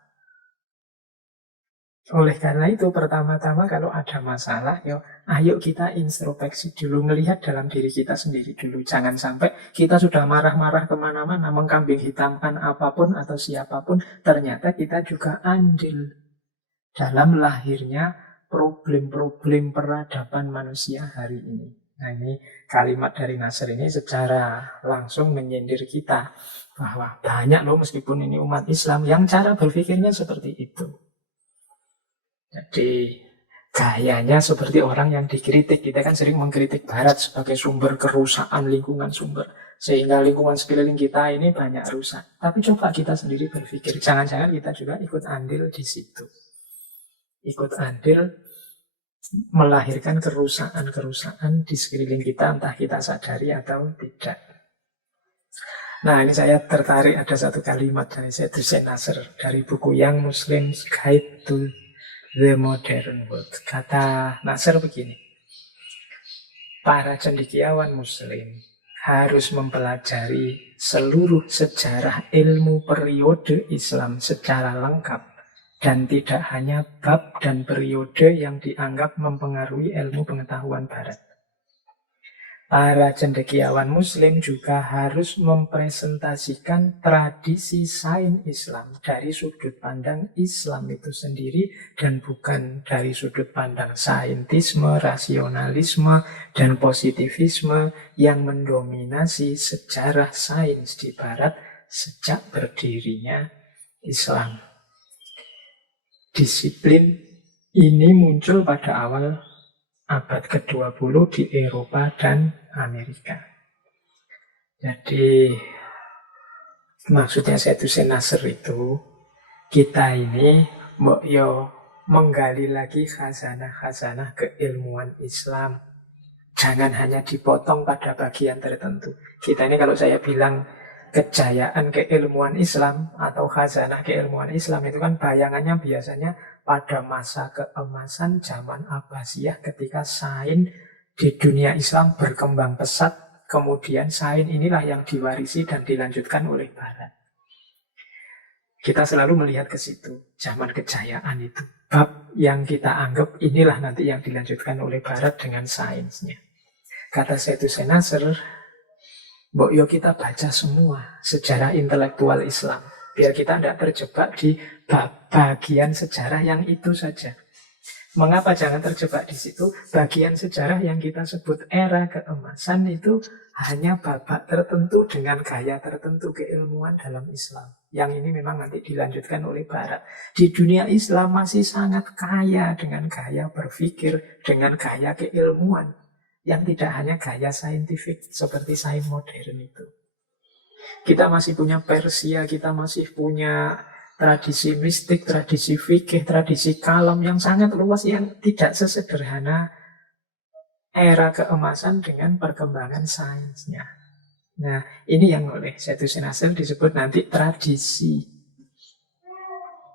Oleh karena itu, pertama-tama kalau ada masalah, ayo kita introspeksi dulu, melihat dalam diri kita sendiri dulu. Jangan sampai kita sudah marah-marah kemana-mana, mengkambing hitamkan apapun atau siapapun, ternyata kita juga andil dalam lahirnya problem-problem peradaban manusia hari ini. Nah, ini kalimat dari Nasr ini secara langsung menyindir kita bahwa banyak loh meskipun ini umat Islam yang cara berpikirnya seperti itu. Jadi gayanya seperti orang yang dikritik. Kita kan sering mengkritik Barat sebagai sumber kerusakan lingkungan sumber. Sehingga lingkungan sekeliling kita ini banyak rusak. Tapi coba kita sendiri berpikir, jangan-jangan kita juga ikut andil di situ. Ikut andil melahirkan kerusakan-kerusakan di sekeliling kita, entah kita sadari atau tidak. Nah, ini saya tertarik ada satu kalimat dari Syed Hussein Nasr dari buku Young Muslim's Guide to the Modern World. Kata Nasr begini, para cendekiawan muslim harus mempelajari seluruh sejarah ilmu periode Islam secara lengkap dan tidak hanya bab dan periode yang dianggap mempengaruhi ilmu pengetahuan Barat. Para cendekiawan muslim juga harus mempresentasikan tradisi sains Islam dari sudut pandang Islam itu sendiri dan bukan dari sudut pandang saintisme, rasionalisme, dan positivisme yang mendominasi sejarah sains di Barat sejak berdirinya Islam. Disiplin ini muncul pada awal abad ke-20 di Eropa dan Amerika. Jadi maksudnya Syed Hussein Nasr itu, kita ini menggali lagi khazanah-khazanah keilmuan Islam. Jangan hanya dipotong pada bagian tertentu. Kita ini kalau saya bilang kejayaan keilmuan Islam atau khazanah keilmuan Islam itu kan bayangannya biasanya pada masa keemasan zaman Abbasiyah ketika sains di dunia Islam berkembang pesat, kemudian sains inilah yang diwarisi dan dilanjutkan oleh Barat. Kita selalu melihat ke situ, zaman kejayaan itu. Bab yang kita anggap inilah nanti yang dilanjutkan oleh Barat dengan sainsnya. Kata Syed Hussein Nasr, kita baca semua sejarah intelektual Islam. Biar kita tidak terjebak di bagian sejarah yang itu saja. Mengapa jangan terjebak di situ? Bagian sejarah yang kita sebut era keemasan itu hanya babak tertentu dengan gaya tertentu keilmuan dalam Islam. Yang ini memang nanti dilanjutkan oleh Barat. Di dunia Islam masih sangat kaya dengan gaya berpikir, dengan gaya keilmuan. Yang tidak hanya gaya saintifik seperti sains modern itu. Kita masih punya Persia, kita masih punya tradisi mistik, tradisi fikih, tradisi kalam yang sangat luas yang tidak sesederhana era keemasan dengan perkembangan sainsnya. Nah, ini yang oleh Syed Hussein Nasr disebut nanti tradisi.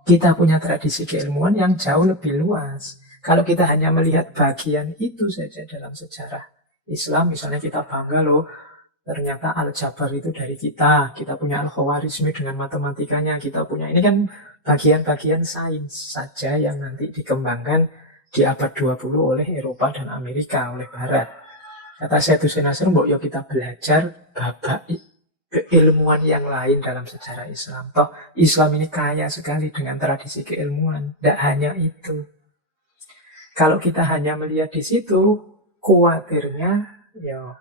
Kita punya tradisi keilmuan yang jauh lebih luas. Kalau kita hanya melihat bagian itu saja dalam sejarah Islam, misalnya kita bangga loh, Ternyata Al-Jabar itu dari kita punya Al-Khawarizmi dengan matematikanya, kita punya ini kan bagian-bagian sains saja yang nanti dikembangkan di abad 20 oleh Eropa dan Amerika, oleh Barat. Kata Syed Hussein Nasr, mbok yo kita belajar babak keilmuan yang lain dalam sejarah Islam. Toh Islam ini kaya sekali dengan tradisi keilmuan. Tidak hanya itu. Kalau kita hanya melihat di situ, khawatirnya ya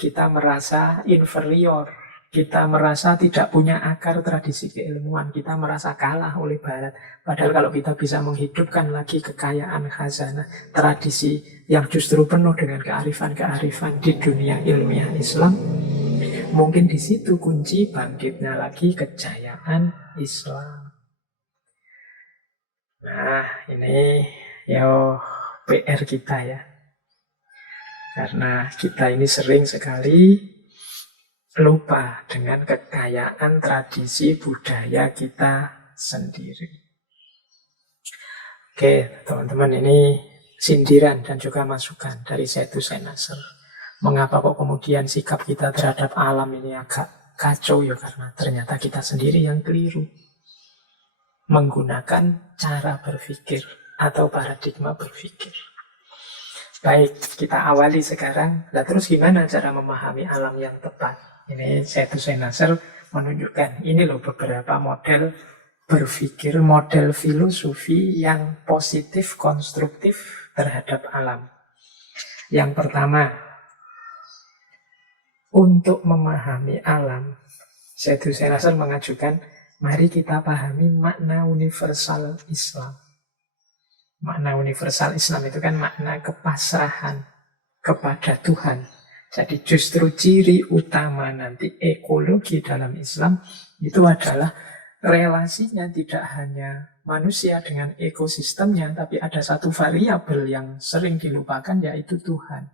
kita merasa inferior, kita merasa tidak punya akar tradisi keilmuan, kita merasa kalah oleh Barat. Padahal kalau kita bisa menghidupkan lagi kekayaan khazanah tradisi yang justru penuh dengan kearifan-kearifan di dunia ilmiah Islam, mungkin di situ kunci bangkitnya lagi kejayaan Islam. Nah, ini ya PR kita ya. Karena kita ini sering sekali lupa dengan kekayaan tradisi budaya kita sendiri. Oke, teman-teman, ini sindiran dan juga masukan dari Syed Hussein Nasr. Mengapa kok kemudian sikap kita terhadap alam ini agak kacau ya? Karena ternyata kita sendiri yang keliru menggunakan cara berpikir atau paradigma berpikir. Baik, kita awali sekarang. Nah, terus gimana cara memahami alam yang tepat? Ini Syed Hussein Nasr menunjukkan ini loh beberapa model berpikir, model filosofi yang positif, konstruktif terhadap alam. Yang pertama, untuk memahami alam, Syed Hussein Nasr mengajukan, mari kita pahami makna universal Islam. Makna universal Islam itu kan makna kepasrahan kepada Tuhan. Jadi justru ciri utama nanti ekologi dalam Islam itu adalah relasinya tidak hanya manusia dengan ekosistemnya, tapi ada satu variabel yang sering dilupakan, yaitu Tuhan.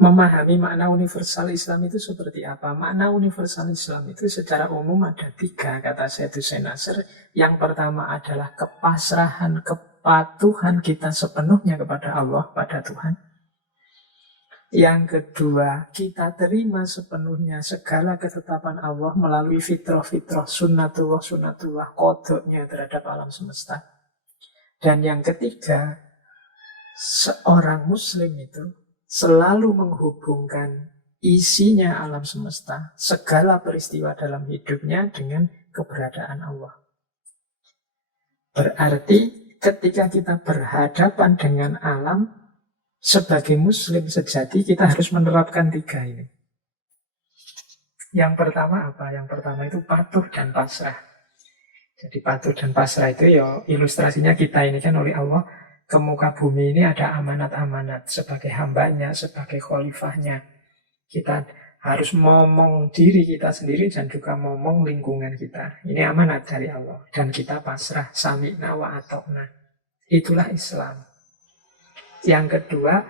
Memahami makna universal Islam itu seperti apa? Makna universal Islam itu secara umum ada 3, kata Syed Hussein Nasr. Yang pertama adalah kepasrahan, kepatuhan kita sepenuhnya kepada Allah, pada Tuhan. Yang kedua, kita terima sepenuhnya segala ketetapan Allah melalui fitrah-fitrah, sunnatullah, kodoknya terhadap alam semesta. Dan yang ketiga, seorang muslim itu selalu menghubungkan isinya alam semesta, segala peristiwa dalam hidupnya dengan keberadaan Allah. Berarti ketika kita berhadapan dengan alam, sebagai muslim sejati kita harus menerapkan 3 ini. Yang pertama apa? Yang pertama itu patuh dan pasrah. Jadi patuh dan pasrah itu ya ilustrasinya kita ini kan oleh Allah ke muka bumi ini ada amanat-amanat sebagai hambanya, sebagai khalifahnya. Kita harus momong diri kita sendiri dan juga momong lingkungan kita. Ini amanat dari Allah. Dan kita pasrah, sami'na wa ata'na. Itulah Islam. Yang kedua,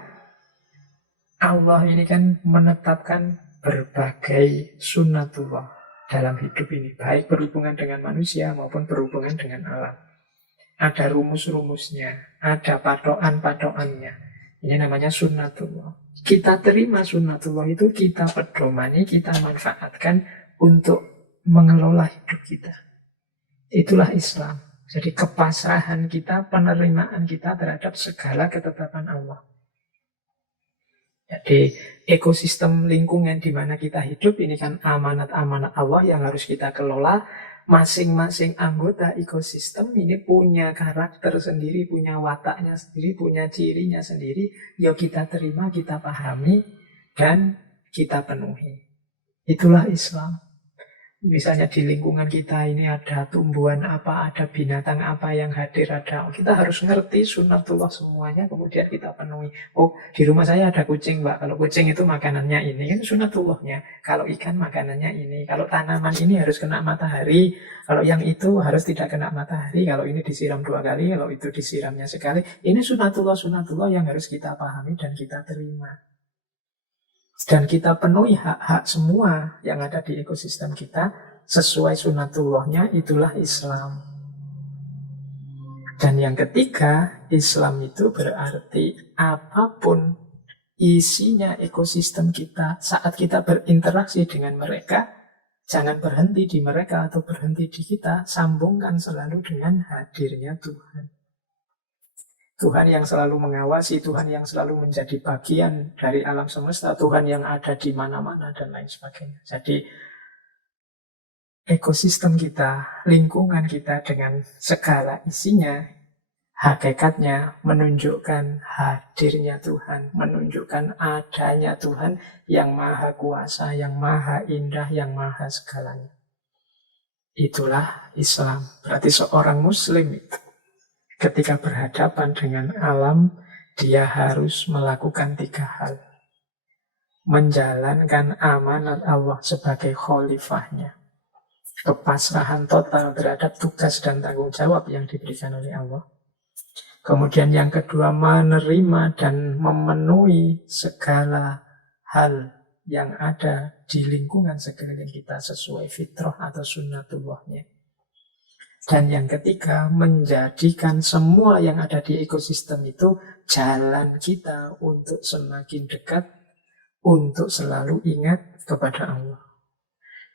Allah ini kan menetapkan berbagai sunnatullah dalam hidup ini. Baik berhubungan dengan manusia maupun berhubungan dengan alam. Ada rumus-rumusnya, ada patokan-patokannya. Ini namanya sunnatullah. Kita terima sunnatullah itu, kita pedomani, kita manfaatkan untuk mengelola hidup kita. Itulah Islam. Jadi kepasrahan kita, penerimaan kita terhadap segala ketetapan Allah. Jadi ekosistem lingkungan di mana kita hidup ini kan amanat-amanat Allah yang harus kita kelola. Masing-masing anggota ekosistem ini punya karakter sendiri, punya wataknya sendiri, punya cirinya sendiri. Ya kita terima, kita pahami, dan kita penuhi. Itulah Islam. Misalnya di lingkungan kita ini ada tumbuhan apa, ada binatang apa yang hadir, kita harus ngerti sunnatullah semuanya, kemudian kita penuhi. Oh, di rumah saya ada kucing, Mbak. Kalau kucing itu makanannya ini, kan sunnatullahnya. Kalau ikan makanannya ini. Kalau tanaman ini harus kena matahari. Kalau yang itu harus tidak kena matahari. Kalau ini disiram 2 kali, kalau itu disiramnya sekali. Ini sunnatullah yang harus kita pahami dan kita terima. Dan kita penuhi hak-hak semua yang ada di ekosistem kita sesuai sunnatullahnya, itulah Islam. Dan yang ketiga, Islam itu berarti apapun isinya ekosistem kita saat kita berinteraksi dengan mereka. Jangan berhenti di mereka atau berhenti di kita, sambungkan selalu dengan hadirnya Tuhan. Tuhan yang selalu mengawasi, Tuhan yang selalu menjadi bagian dari alam semesta, Tuhan yang ada di mana-mana dan lain sebagainya. Jadi ekosistem kita, lingkungan kita dengan segala isinya, hakikatnya menunjukkan hadirnya Tuhan, menunjukkan adanya Tuhan yang maha kuasa, yang maha indah, yang maha segalanya. Itulah Islam. Berarti seorang Muslim itu ketika berhadapan dengan alam, dia harus melakukan 3 hal. Menjalankan amanat Allah sebagai khalifahnya. Kepasrahan total terhadap tugas dan tanggung jawab yang diberikan oleh Allah. Kemudian yang kedua, menerima dan memenuhi segala hal yang ada di lingkungan sekeliling kita sesuai fitrah atau sunnatullahnya. Dan yang ketiga, menjadikan semua yang ada di ekosistem itu jalan kita untuk semakin dekat, untuk selalu ingat kepada Allah.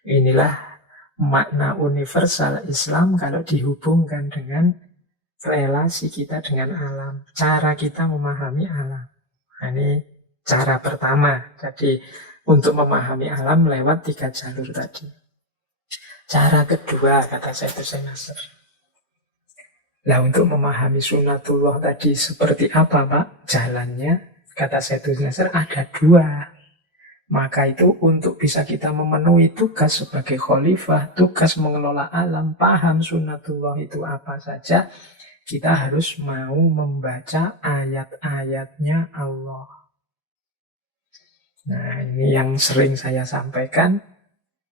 Inilah makna universal Islam kalau dihubungkan dengan relasi kita dengan alam, cara kita memahami alam. Nah, ini cara pertama. Jadi untuk memahami alam lewat 3 jalur tadi. Cara kedua, kata Sayyidina Nasr. Nah, untuk memahami sunnatullah tadi seperti apa, Pak? Jalannya, kata Sayyidina Nasr, ada 2. Maka itu untuk bisa kita memenuhi tugas sebagai khalifah, tugas mengelola alam, paham sunnatullah itu apa saja, kita harus mau membaca ayat-ayatnya Allah. Nah, ini yang sering saya sampaikan.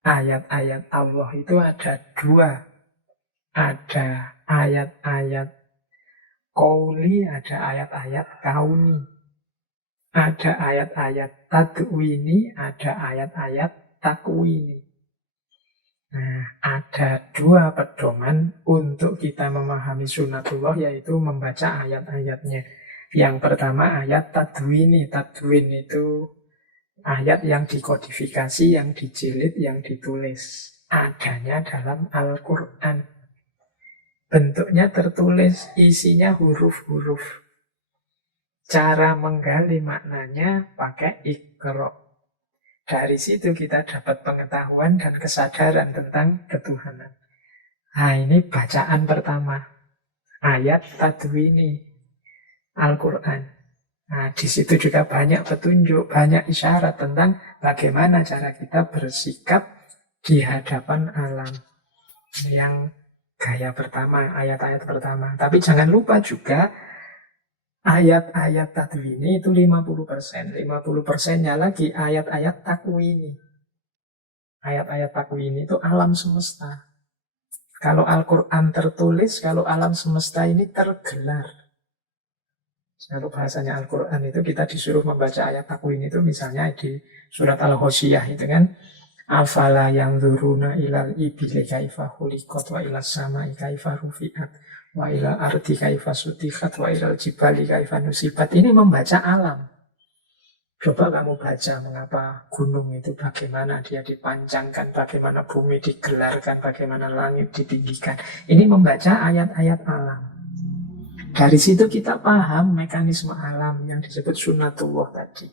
Ayat-ayat Allah itu ada 2. Ada ayat-ayat qauli, ada ayat-ayat kauni. Ada ayat-ayat tadwini, ada ayat-ayat takwini. Nah, ada 2 pedoman untuk kita memahami sunnatullah, yaitu membaca ayat-ayatnya. Yang pertama ayat tadwini. Tadwin itu ayat yang dikodifikasi, yang dijilid, yang ditulis. Adanya dalam Al-Quran. Bentuknya tertulis, isinya huruf-huruf. Cara menggali maknanya pakai Iqra. Dari situ kita dapat pengetahuan dan kesadaran tentang ketuhanan. Nah, ini bacaan pertama. Ayat tadwini Al-Quran. Nah, di situ juga banyak petunjuk, banyak isyarat tentang bagaimana cara kita bersikap di hadapan alam. Ini yang gaya pertama, ayat-ayat pertama. Tapi jangan lupa juga ayat-ayat tadwini itu 50%. 50%-nya lagi ayat-ayat takwini. Ayat-ayat takwini itu alam semesta. Kalau Al-Quran tertulis, kalau alam semesta ini tergelar. Kalau bahasanya Al-Quran itu kita disuruh membaca ayat takwini itu misalnya di surat Al-Ghoshiyah itu kan. Afala yanzuruna ilal ibili kaifa khuliqat wa ilas samai kaifa rufi'at wa ila ardi kaifa sutihat wa ilal jibali kaifa nusibat. Ini membaca alam. Coba kamu baca mengapa gunung itu, bagaimana dia dipanjangkan, bagaimana bumi digelarkan, bagaimana langit ditinggikan. Ini membaca ayat-ayat alam. Dari situ kita paham mekanisme alam yang disebut sunnatullah tadi.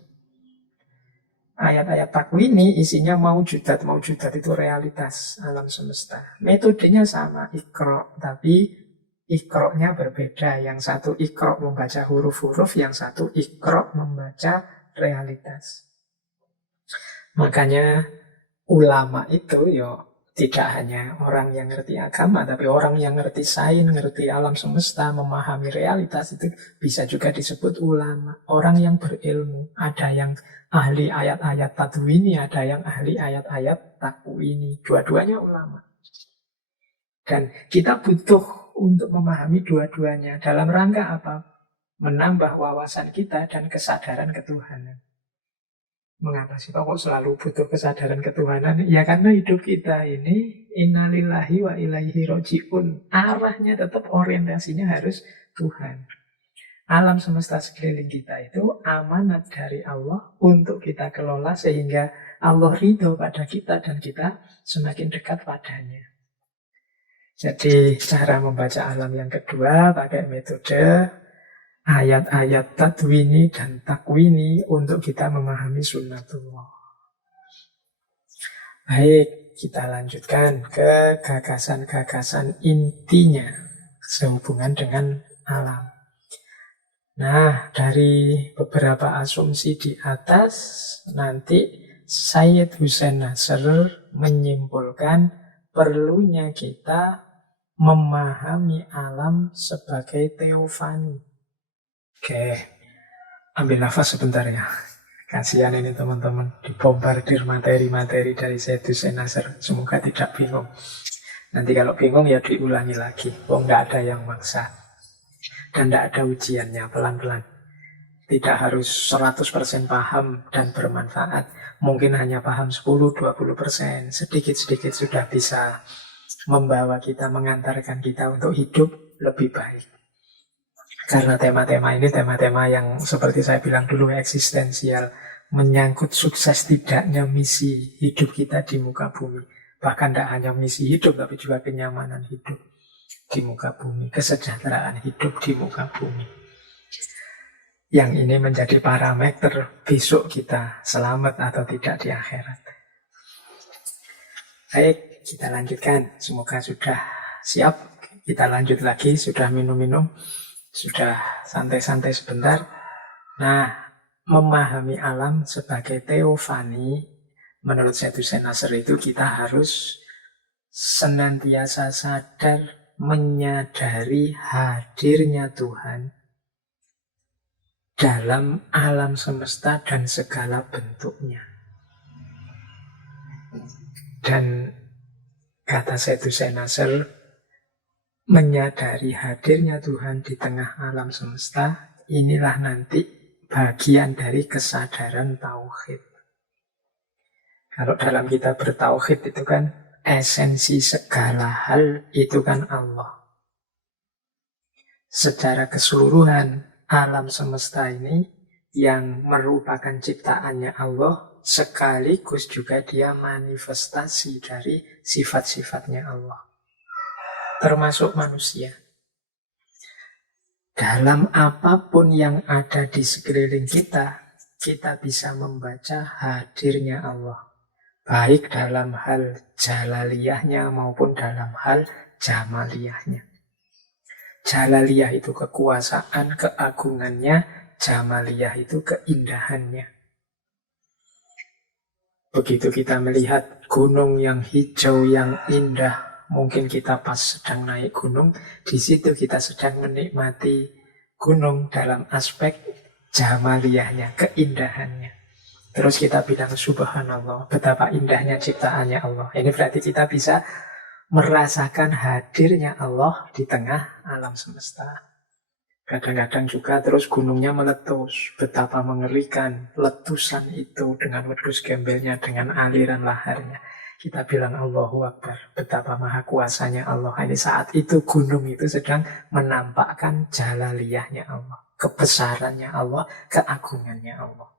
Ayat-ayat takwini isinya maujudat. Maujudat itu realitas alam semesta. Metodenya sama, Iqra, tapi Iqra-nya berbeda. Yang satu Iqra membaca huruf-huruf, yang satu Iqra membaca realitas. Makanya ulama itu tidak hanya orang yang ngerti agama, tapi orang yang ngerti sains, ngerti alam semesta, memahami realitas, itu bisa juga disebut ulama. Orang yang berilmu. Ada yang ahli ayat-ayat tadwini, ada yang ahli ayat-ayat takwini. Dua-duanya ulama. Dan kita butuh untuk memahami dua-duanya. Dalam rangka apa? Menambah wawasan kita dan kesadaran ketuhanan. Mengapa sih kok selalu butuh kesadaran ketuhanan? Ya karena hidup kita ini innalillahi wa ilaihi roji'un. Arahnya tetap orientasinya harus Tuhan. alam semesta sekeliling kita itu amanat dari Allah untuk kita kelola sehingga Allah ridho pada kita dan kita semakin dekat padanya. Jadi cara membaca alam yang kedua pakai metode ayat-ayat tadwini dan takwini untuk kita memahami sunnatullah. Baik, kita lanjutkan ke gagasan-gagasan intinya sehubungan dengan alam. Nah, dari beberapa asumsi di atas, nanti Sayyid Hussein Nasr menyimpulkan perlunya kita memahami alam sebagai teofani. Oke, ambil nafas sebentar ya. Kasihan ini teman-teman, dibombardir materi-materi dari Sayyid Hussein Nasr. Semoga tidak bingung. Nanti kalau bingung ya diulangi lagi. Nggak ada yang maksa. Dan tidak ada ujiannya, pelan-pelan. Tidak harus 100% paham dan bermanfaat. Mungkin hanya paham 10-20%. Sedikit-sedikit sudah bisa membawa kita, mengantarkan kita untuk hidup lebih baik. Karena tema-tema ini tema-tema yang seperti saya bilang dulu eksistensial, menyangkut sukses tidaknya misi hidup kita di muka bumi. Bahkan tidak hanya misi hidup, tapi juga kenyamanan hidup di muka bumi, kesejahteraan hidup di muka bumi. Yang ini menjadi parameter besok kita selamat atau tidak di akhirat. Baik, kita lanjutkan. Semoga sudah siap. Kita lanjut lagi. Sudah minum-minum, sudah santai-santai sebentar. Nah, memahami alam sebagai teofani, menurut Sayyid Hussein Nasr itu kita harus senantiasa sadar menyadari hadirnya Tuhan dalam alam semesta dan segala bentuknya. Dan kata Sayyid Hussein Nasr, menyadari hadirnya Tuhan di tengah alam semesta, inilah nanti bagian dari kesadaran tauhid. Kalau dalam kita bertauhid itu kan esensi segala hal itu kan Allah. Secara keseluruhan alam semesta ini yang merupakan ciptaannya Allah, sekaligus juga dia manifestasi dari sifat-sifatnya Allah. Termasuk manusia. Dalam apapun yang ada di sekeliling kita, kita bisa membaca hadirnya Allah. Baik dalam hal jalaliyahnya maupun dalam hal jamaliyahnya. Jalaliyah itu kekuasaan, keagungannya. Jamaliyah itu keindahannya. Begitu kita melihat gunung yang hijau, yang indah, mungkin kita pas sedang naik gunung, di situ kita sedang menikmati gunung dalam aspek jamaliyahnya, keindahannya. Terus kita bilang subhanallah, betapa indahnya ciptaannya Allah. Ini berarti kita bisa merasakan hadirnya Allah di tengah alam semesta. Kadang-kadang juga terus gunungnya meletus. Betapa mengerikan letusan itu dengan wedus gembelnya, dengan aliran laharnya. Kita bilang Allahu Akbar, betapa maha kuasanya Allah. Ini saat itu gunung itu sedang menampakkan jalaliyahnya Allah, kebesarannya Allah, keagungannya Allah.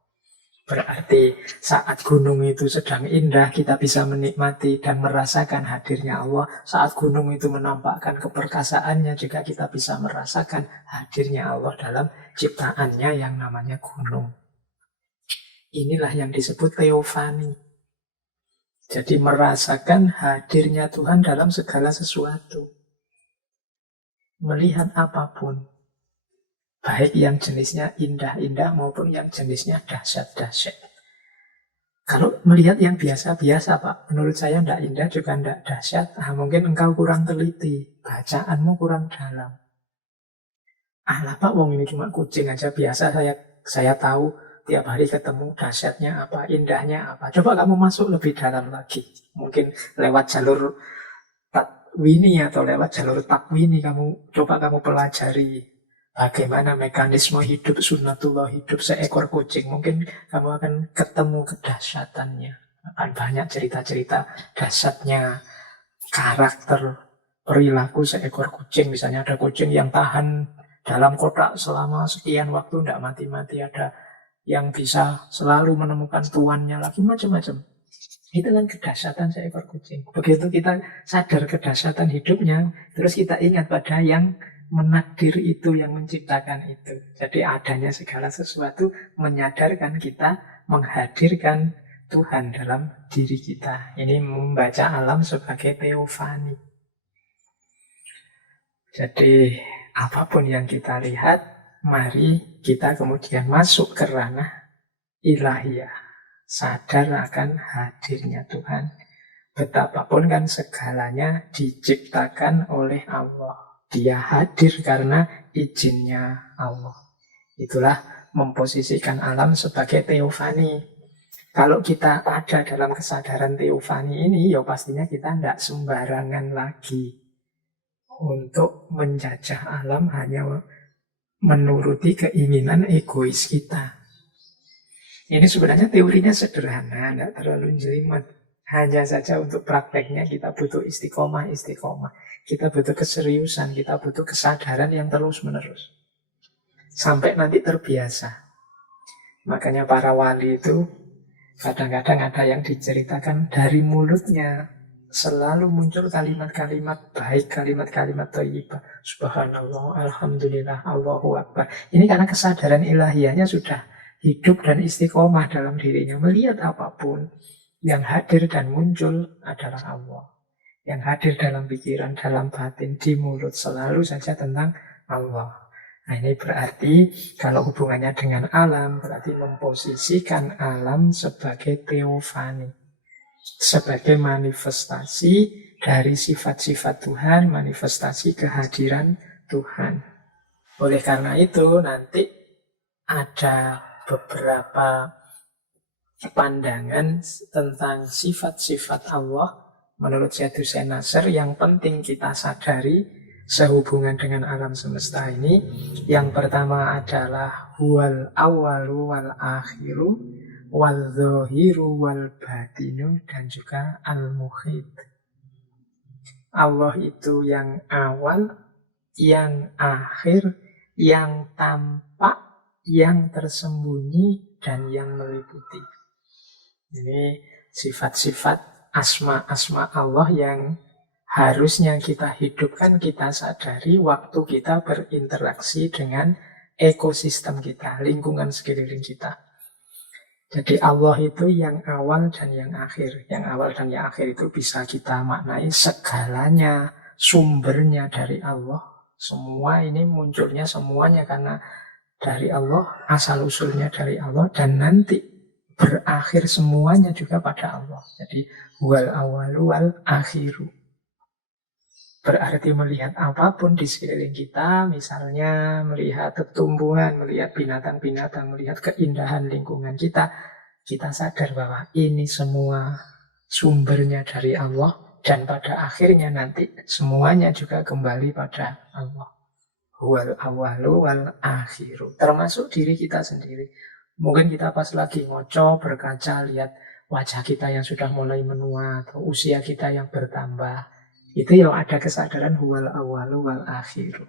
Berarti saat gunung itu sedang indah, kita bisa menikmati dan merasakan hadirnya Allah. Saat gunung itu menampakkan keperkasaannya, juga kita bisa merasakan hadirnya Allah dalam ciptaannya yang namanya gunung. Inilah yang disebut teofani. Jadi merasakan hadirnya Tuhan dalam segala sesuatu. Melihat apapun. Baik yang jenisnya indah-indah maupun yang jenisnya dahsyat-dahsyat. Kalau melihat yang biasa-biasa, Pak, menurut saya tidak indah juga tidak dahsyat. Mungkin engkau kurang teliti, bacaanmu kurang dalam. Lah Pak, wong ini cuma kucing aja biasa, saya tahu tiap hari ketemu dahsyatnya apa, indahnya apa. Coba kamu masuk lebih dalam lagi. Mungkin lewat jalur takwini atau lewat jalur takwini coba kamu pelajari. Bagaimana mekanisme hidup sunnatullah, hidup seekor kucing. Mungkin kamu akan ketemu kedahsyatannya. Akan banyak cerita-cerita dahsyatnya karakter perilaku seekor kucing. Misalnya ada kucing yang tahan dalam kotak selama sekian waktu tidak mati-mati, ada yang bisa selalu menemukan tuannya lagi, macam-macam. Itu kan kedahsyatan seekor kucing. Begitu kita sadar kedahsyatan hidupnya, terus kita ingat pada yang menakdir itu, yang menciptakan itu. Jadi adanya segala sesuatu menyadarkan kita, menghadirkan Tuhan dalam diri kita. Ini membaca alam sebagai teofani. Jadi apapun yang kita lihat, mari kita kemudian masuk ke ranah ilahiyah. Sadar akan hadirnya Tuhan. Betapapun kan segalanya diciptakan oleh Allah. Dia hadir karena izinnya Allah. Itulah memposisikan alam sebagai teofani. Kalau kita ada dalam kesadaran teofani ini, ya pastinya kita tidak sembarangan lagi untuk menjajah alam hanya menuruti keinginan egois kita. Ini sebenarnya teorinya sederhana, tidak terlalu jelimet. Hanya saja untuk prakteknya kita butuh istiqomah. Kita butuh keseriusan, kita butuh kesadaran yang terus-menerus. Sampai nanti terbiasa. Makanya para wali itu kadang-kadang ada yang diceritakan dari mulutnya selalu muncul kalimat-kalimat baik, kalimat-kalimat thayyibah. Subhanallah, alhamdulillah, Allahu akbar. Ini karena kesadaran ilahiyahnya sudah hidup dan istiqomah dalam dirinya. Melihat apapun yang hadir dan muncul adalah Allah. Yang hadir dalam pikiran, dalam batin, di mulut selalu saja tentang Allah. Nah, ini berarti kalau hubungannya dengan alam, berarti memposisikan alam sebagai teofani. Sebagai manifestasi dari sifat-sifat Tuhan, manifestasi kehadiran Tuhan. Oleh karena itu nanti ada beberapa pandangan tentang sifat-sifat Allah menurut Syekh Hussein Nasr yang penting kita sadari sehubungan dengan alam semesta ini. Yang pertama adalah huwal awalu wal akhiru wal zahiru wal batinu, dan juga al-muhit. Allah itu yang awal, yang akhir, yang tampak, yang tersembunyi, dan yang meliputi. Ini sifat-sifat asma-asma Allah yang harusnya kita hidupkan, kita sadari waktu kita berinteraksi dengan ekosistem kita, lingkungan sekeliling kita. Jadi Allah itu yang awal dan yang akhir. Yang awal dan yang akhir itu bisa kita maknai segalanya, sumbernya dari Allah. Semua ini munculnya semuanya karena dari Allah, asal-usulnya dari Allah, dan nanti berakhir semuanya juga pada Allah. Jadi wal awalu wal akhiru. Berarti melihat apapun di sekeliling kita, misalnya melihat tumbuhan, melihat binatang-binatang, melihat keindahan lingkungan kita, kita sadar bahwa ini semua sumbernya dari Allah, dan pada akhirnya nanti semuanya juga kembali pada Allah. Wal awalu wal akhiru. Termasuk diri kita sendiri. Mungkin kita pas lagi ngoco, berkaca, lihat wajah kita yang sudah mulai menua, atau usia kita yang bertambah. Itu ya ada kesadaran huwal awalu wal akhiru.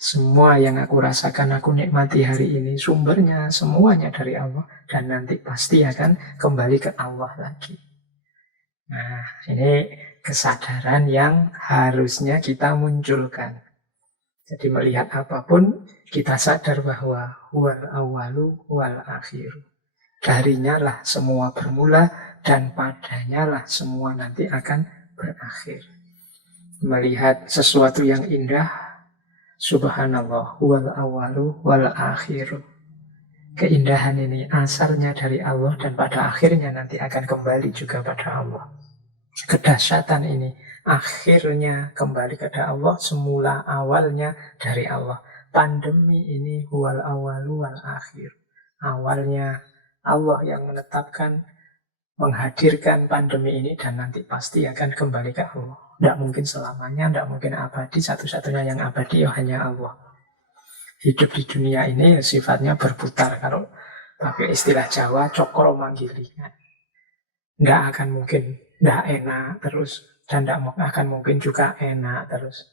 Semua yang aku rasakan, aku nikmati hari ini, sumbernya semuanya dari Allah, dan nanti pasti akan kembali ke Allah lagi. Nah, ini kesadaran yang harusnya kita munculkan. Jadi melihat apapun, kita sadar bahwa huwal awalu wal akhiru. Darinya lah semua bermula, dan padanya lah semua nanti akan berakhir. Melihat sesuatu yang indah, subhanallah, wal awalu wal akhiru. Keindahan ini asalnya dari Allah, dan pada akhirnya nanti akan kembali juga pada Allah. Kedahsyatan ini akhirnya kembali kepada Allah, semula awalnya dari Allah. Pandemi ini wal awalu wal akhir. Awalnya Allah yang menetapkan, menghadirkan pandemi ini, dan nanti pasti akan kembali ke Allah. Tidak mungkin selamanya, tidak mungkin abadi. Satu-satunya yang abadi ya hanya Allah. Hidup di dunia ini sifatnya berputar. Kalau pakai istilah Jawa, cokro manggilingan. Tidak akan mungkin tidak enak terus, dan tidak akan mungkin juga enak terus.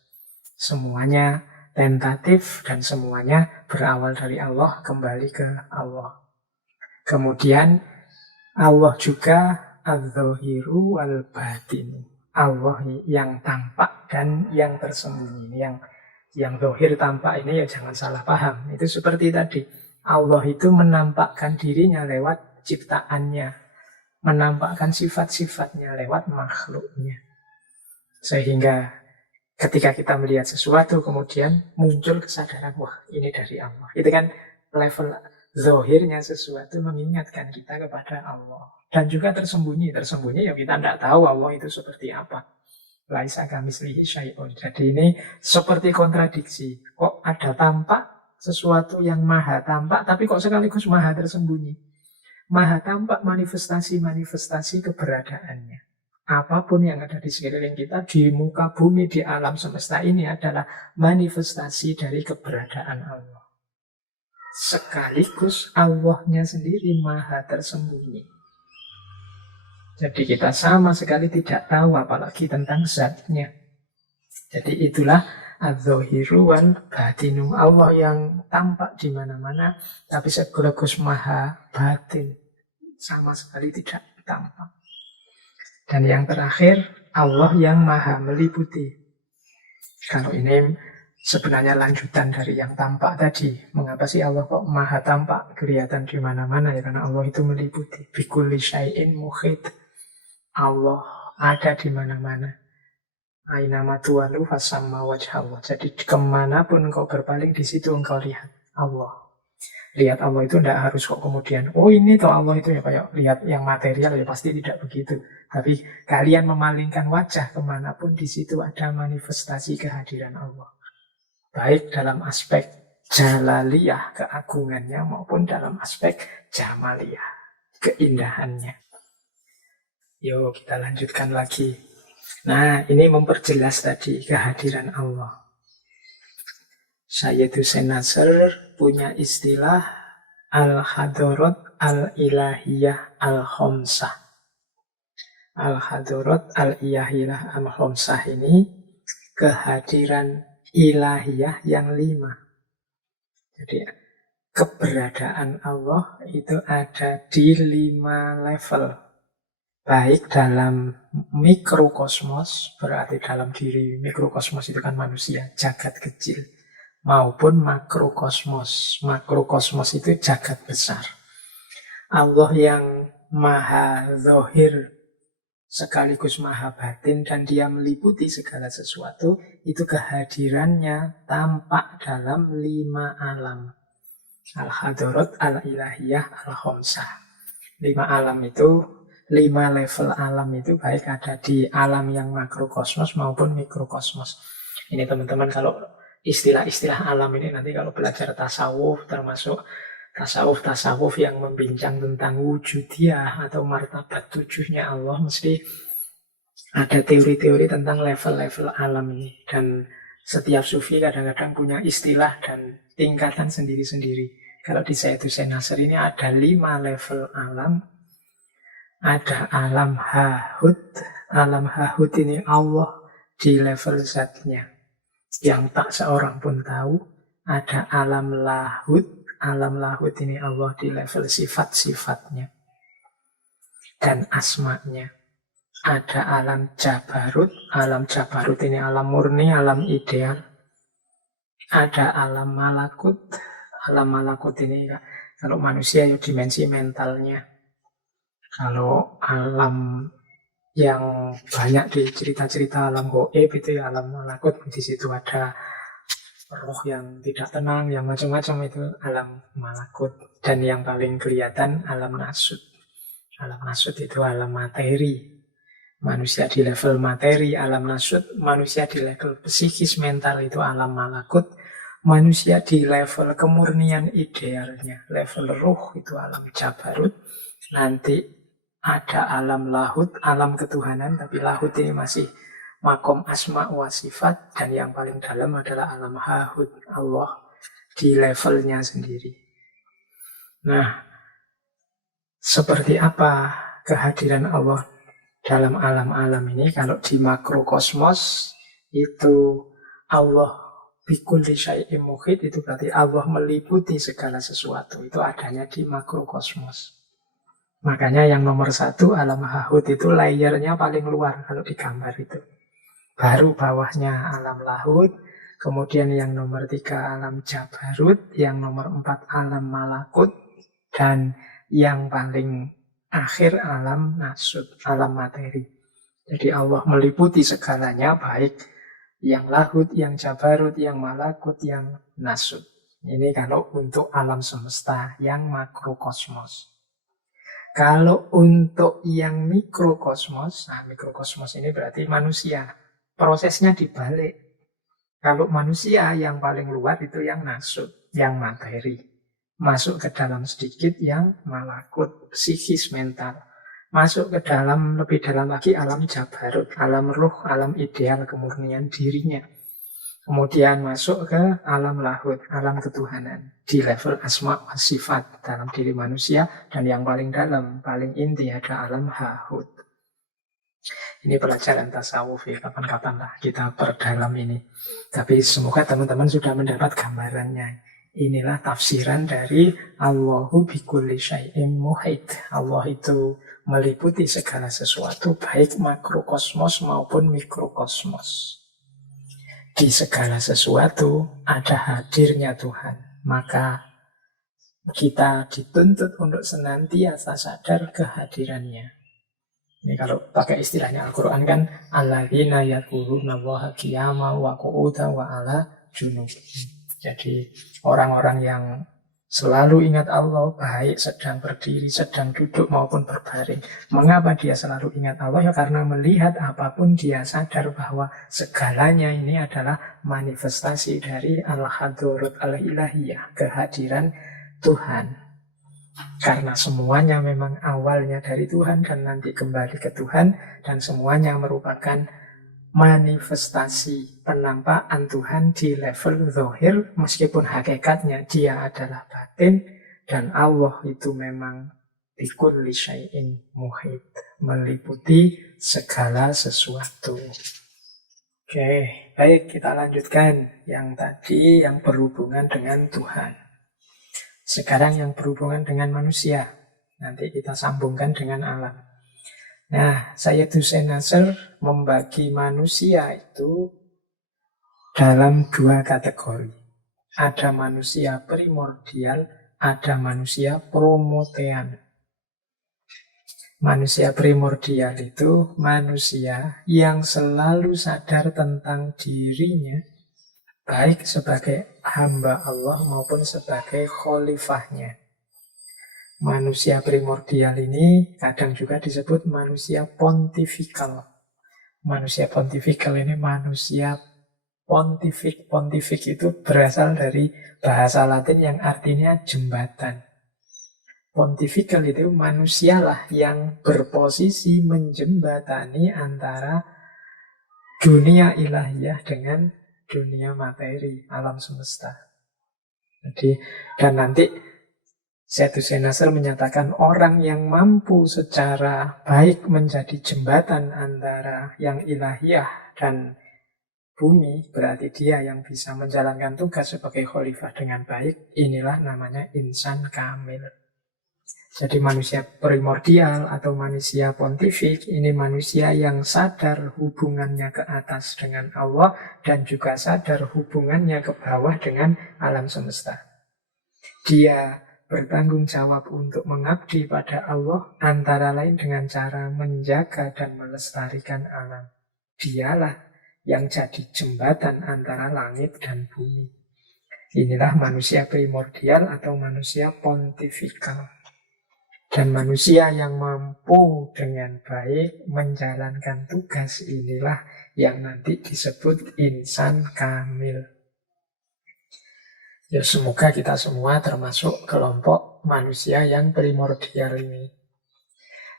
Semuanya tentatif, dan semuanya berawal dari Allah, kembali ke Allah. Kemudian Allah juga adz-dzahiru wal batin. Allah yang tampak dan yang tersembunyi. Yang zahir tampak ini ya jangan salah paham. Itu seperti tadi. Allah itu menampakkan dirinya lewat ciptaannya, menampakkan sifat-sifatnya lewat makhluknya. Sehingga ketika kita melihat sesuatu kemudian muncul kesadaran, wah ini dari Allah. Itu kan level zahirnya sesuatu mengingatkan kita kepada Allah. Dan juga tersembunyi ya kita tidak tahu Allah itu seperti apa. Laisa kamitslihi syai'un. Jadi ini seperti kontradiksi. Kok ada tampak sesuatu yang maha tampak, tapi kok sekaligus maha tersembunyi. Maha tampak manifestasi-manifestasi keberadaannya. Apapun yang ada di sekeliling kita, di muka bumi, di alam semesta ini adalah manifestasi dari keberadaan Allah. Sekaligus Allahnya sendiri maha tersembunyi. Jadi kita sama sekali tidak tahu apalagi tentang zatnya. Jadi itulah adz-dzahiru wal batinu. Allah yang tampak di mana-mana, tapi sekaligus maha batin. Sama sekali tidak tampak. Dan yang terakhir, Allah yang maha meliputi. Kalau ini sebenarnya lanjutan dari yang tampak tadi. Mengapa sih Allah kok maha tampak, kelihatan di mana-mana? Ya karena Allah itu meliputi. Bikulli syai'in muhit. Allah ada di mana-mana. Ainama tuwalu fasamma wajh Allah. Jadi kemanapun engkau berpaling, di situ engkau lihat Allah. Lihat Allah itu tidak harus kok kemudian, oh ini toh Allah itu ya kayak lihat yang material, ya pasti tidak begitu. Tapi kalian memalingkan wajah kemanapun, di situ ada manifestasi kehadiran Allah. Baik dalam aspek jalaliyah, keagungannya, maupun dalam aspek jamaliyah, keindahannya. Yuk kita lanjutkan lagi. Nah ini memperjelas tadi kehadiran Allah. Sayyid Hussein Nasr punya istilah Al-Hadarat Al-Ilahiyah Al-Khomsah. Al-Hadarat Al-Ilahiyah Al-Khomsah ini kehadiran ilahiyah yang 5. Jadi keberadaan Allah itu ada di 5 level. Baik dalam mikrokosmos, berarti dalam diri mikrokosmos itu kan manusia, jagat kecil, maupun makrokosmos. Makrokosmos itu jagat besar. Allah yang maha zahir sekaligus maha batin dan dia meliputi segala sesuatu, itu kehadirannya tampak dalam 5 alam. Al-Hadarat Al-Ilahiyah Al-Khomsah. 5 alam itu, 5 level alam itu baik ada di alam yang makrokosmos maupun mikrokosmos. Ini teman-teman kalau istilah-istilah alam ini nanti kalau belajar tasawuf, termasuk tasawuf yang membincang tentang wujudiyah atau martabat 7-nya Allah, mesti ada teori-teori tentang level-level alam ini. Dan setiap sufi kadang-kadang punya istilah dan tingkatan sendiri-sendiri. Kalau di Sayyid Hussein Nasr ini ada 5 level alam. Ada alam hahut. Alam hahut ini Allah di level zatnya, yang tak seorang pun tahu. Ada alam lahut. Alam lahut ini Allah di level sifat-sifatnya dan asma'nya. Ada alam jabarut. Alam jabarut ini alam murni, alam ideal. Ada alam malakut. Alam malakut ini kalau manusia ya dimensi mentalnya. Kalau alam yang banyak di cerita-cerita alam goib itu ya alam malakut. Di situ ada roh yang tidak tenang, yang macam-macam, itu alam malakut. Dan yang paling kelihatan alam nasut. Alam nasut itu alam materi. Manusia di level materi, alam nasut. Manusia di level psikis mental, itu alam malakut. Manusia di level kemurnian idealnya, level roh, itu alam jabarut. Nanti ada alam lahut, alam ketuhanan, tapi lahut ini masih makom asma wa sifat. Dan yang paling dalam adalah alam hahut, Allah di levelnya sendiri. Nah, seperti apa kehadiran Allah dalam alam-alam ini? Kalau di makrokosmos itu Allah bikulli syai'in muhit itu berarti Allah meliputi segala sesuatu. Itu adanya di makrokosmos. Makanya yang nomor 1 alam hahut itu layernya paling luar kalau digambar itu. Baru bawahnya alam lahut. Kemudian yang nomor 3 alam jabarut. Yang nomor 4 alam malakut. Dan yang paling akhir alam nasut, alam materi. Jadi Allah meliputi segalanya, baik yang lahut, yang jabarut, yang malakut, yang nasut. Ini kalau untuk alam semesta yang makrokosmos. Kalau untuk yang mikrokosmos, nah mikrokosmos ini berarti manusia. Prosesnya dibalik. Kalau manusia yang paling luar itu yang nasut, yang materi. Masuk ke dalam sedikit yang malakut, psikis, mental. Masuk ke dalam, lebih dalam lagi alam jabarut, alam ruh, alam ideal, kemurnian dirinya. Kemudian masuk ke alam lahut, alam ketuhanan. Di level asma wa sifat dalam diri manusia. Dan yang paling dalam, paling inti ada alam hahut. Ini pelajaran tasawuf ya, kapan-kapan lah kita perdalam ini. Tapi semoga teman-teman sudah mendapat gambarannya. Inilah tafsiran dari Allahu bikulli syai'in muhit. Allah itu meliputi segala sesuatu, baik makrokosmos maupun mikrokosmos. Di segala sesuatu ada hadirnya Tuhan. Maka kita dituntut untuk senantiasa sadar kehadirannya. Ini kalau pakai istilahnya Al-Quran kan, alladzina yadhkuruna Allaha qiyaman wa qu'udan wa ala junubihim. Jadi orang-orang yang selalu ingat Allah, baik sedang berdiri, sedang duduk maupun berbaring. Mengapa dia selalu ingat Allah? Ya karena melihat apapun dia sadar bahwa segalanya ini adalah manifestasi dari al-hadurat al-ilahiyah, kehadiran Tuhan. Karena semuanya memang awalnya dari Tuhan dan nanti kembali ke Tuhan, dan semuanya merupakan manifestasi penampakan Tuhan di level zahir, meskipun hakikatnya dia adalah batin, dan Allah itu memang bikulli syai'in muhit, meliputi segala sesuatu. Oke, baik, kita lanjutkan yang tadi yang berhubungan dengan Tuhan. Sekarang yang berhubungan dengan manusia. Nanti kita sambungkan dengan alam. Nah, Sayyid Hussein Nasr membagi manusia itu dalam 2 kategori. Ada manusia primordial, ada manusia promotean. Manusia primordial itu manusia yang selalu sadar tentang dirinya, baik sebagai hamba Allah maupun sebagai khalifahnya. Manusia primordial ini kadang juga disebut manusia pontifikal. Manusia pontifikal ini manusia pontifik. Pontifik itu berasal dari bahasa Latin yang artinya jembatan. Pontifikal itu manusialah yang berposisi menjembatani antara dunia ilahiyah dengan dunia materi, alam semesta. Jadi, dan nanti Sayyid Hussein Nasr menyatakan orang yang mampu secara baik menjadi jembatan antara yang ilahiyah dan bumi, berarti dia yang bisa menjalankan tugas sebagai khalifah dengan baik. Inilah namanya insan kamil. Jadi manusia primordial atau manusia pontifik, ini manusia yang sadar hubungannya ke atas dengan Allah dan juga sadar hubungannya ke bawah dengan alam semesta. Dia bertanggung jawab untuk mengabdi pada Allah antara lain dengan cara menjaga dan melestarikan alam. Dialah yang jadi jembatan antara langit dan bumi. Inilah manusia primordial atau manusia pontifikal. Dan manusia yang mampu dengan baik menjalankan tugas inilah yang nanti disebut insan kamil. Ya semoga kita semua termasuk kelompok manusia yang primordial ini.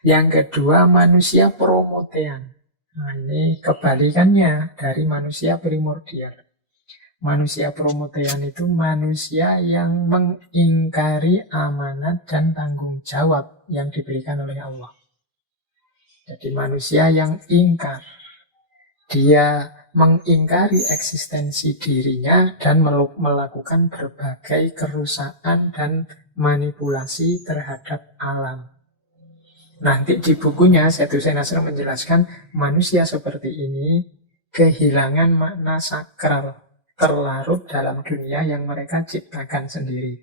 Yang kedua manusia promotean. Nah ini kebalikannya dari manusia primordial. Manusia promotean itu manusia yang mengingkari amanat dan tanggung jawab yang diberikan oleh Allah. Jadi manusia yang ingkar. Dia mengingkari eksistensi dirinya dan melakukan berbagai kerusakan dan manipulasi terhadap alam. Nanti di bukunya Syed Hussein Nasr menjelaskan manusia seperti ini kehilangan makna sakral, terlarut dalam dunia yang mereka ciptakan sendiri.